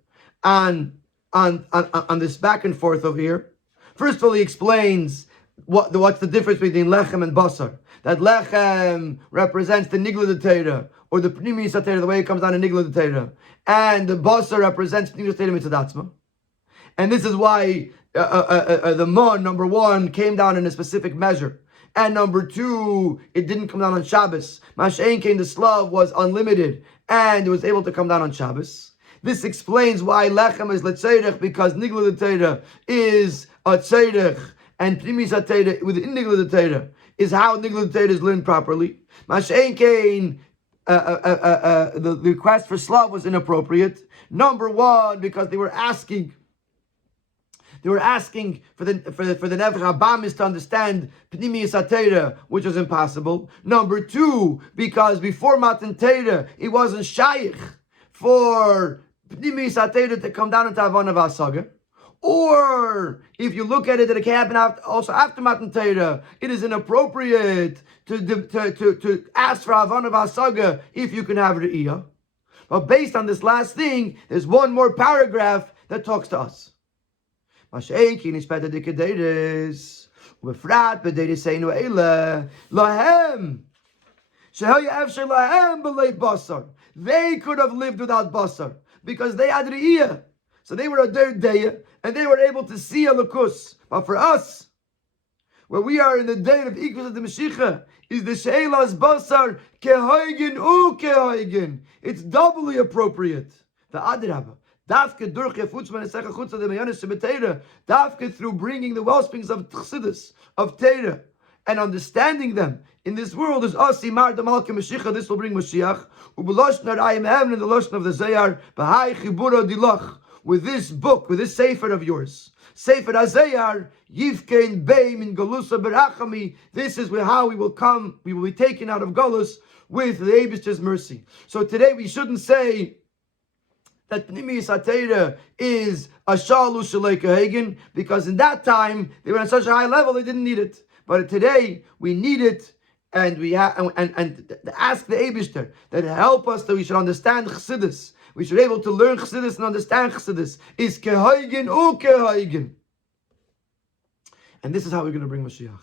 on this back and forth over here. First of all, he explains what's the difference between lechem and basar. That lechem represents the nigla de Torah, or the pnimi Torah, the way it comes down in nigla de Torah, and the basar represents pnimi Torah mitzadatma. And this is why the mon, number one, came down in a specific measure. And number two, it didn't come down on Shabbos. Mashein came, the Slav was unlimited, and it was able to come down on Shabbos. This explains why lechem is letzerich, because nigla de Torah is a tzerich, and Primis HaTorah within Nigla Torah is how Nigla Torah is learned properly. Mashein Kain, the request for Slav was inappropriate. Number one, because they were asking for the Nefesh Habamis to understand Pnimius HaTorah, which was impossible. Number two, because before Matan Torah, it wasn't shaykh for Pnimius HaTorah to come down into Havana Vasaga. Or, if you look at it, that it can happen also after Matan Torah, it is inappropriate to ask for Havana Vasaga if you can have Re'iyah. But based on this last thing, there's one more paragraph that talks to us. Mashein ki nishpeta dikederes, ubefrat bederes seinu eile, lahem, shehoya efsher lahem b'lei basar. They could have lived without basar, because they had Re'iyah. So they were a third day, and they were able to see a lakus. But for us, where we are in the day of equals of the Mashiach, is the Sheilas Basar Kehoigin U Kehoigin. It's doubly appropriate. The Adrabah. Dafke durch Yefutzman Esecha Chutza de Meyonis Shebetera. Dafke through bringing the wellsprings of Chassidus, of Torah, and understanding them in this world is Asi Mar de Malke Mashiach. This will bring Mashiach. Ubeloshn Arayim Heaven in the Loshn of the Zayar. Bahai Chibura Dilach. With this book, with this sefer of yours, Sefer Hazayar, Yivkein Beim in Galusa Berachami. This is how we will come. We will be taken out of Galus with the Eibishter's mercy. So today we shouldn't say that Pnimius HaTorah is a Shalu Shalei Kehagen, because in that time they were on such a high level they didn't need it. But today we need it, and we have and ask the Eibishter that help us that we should understand Chassidus. We should be able to learn Chassidus and understand Chassidus. Is Kehoigin U Kehoigin. And this is how we're going to bring Mashiach.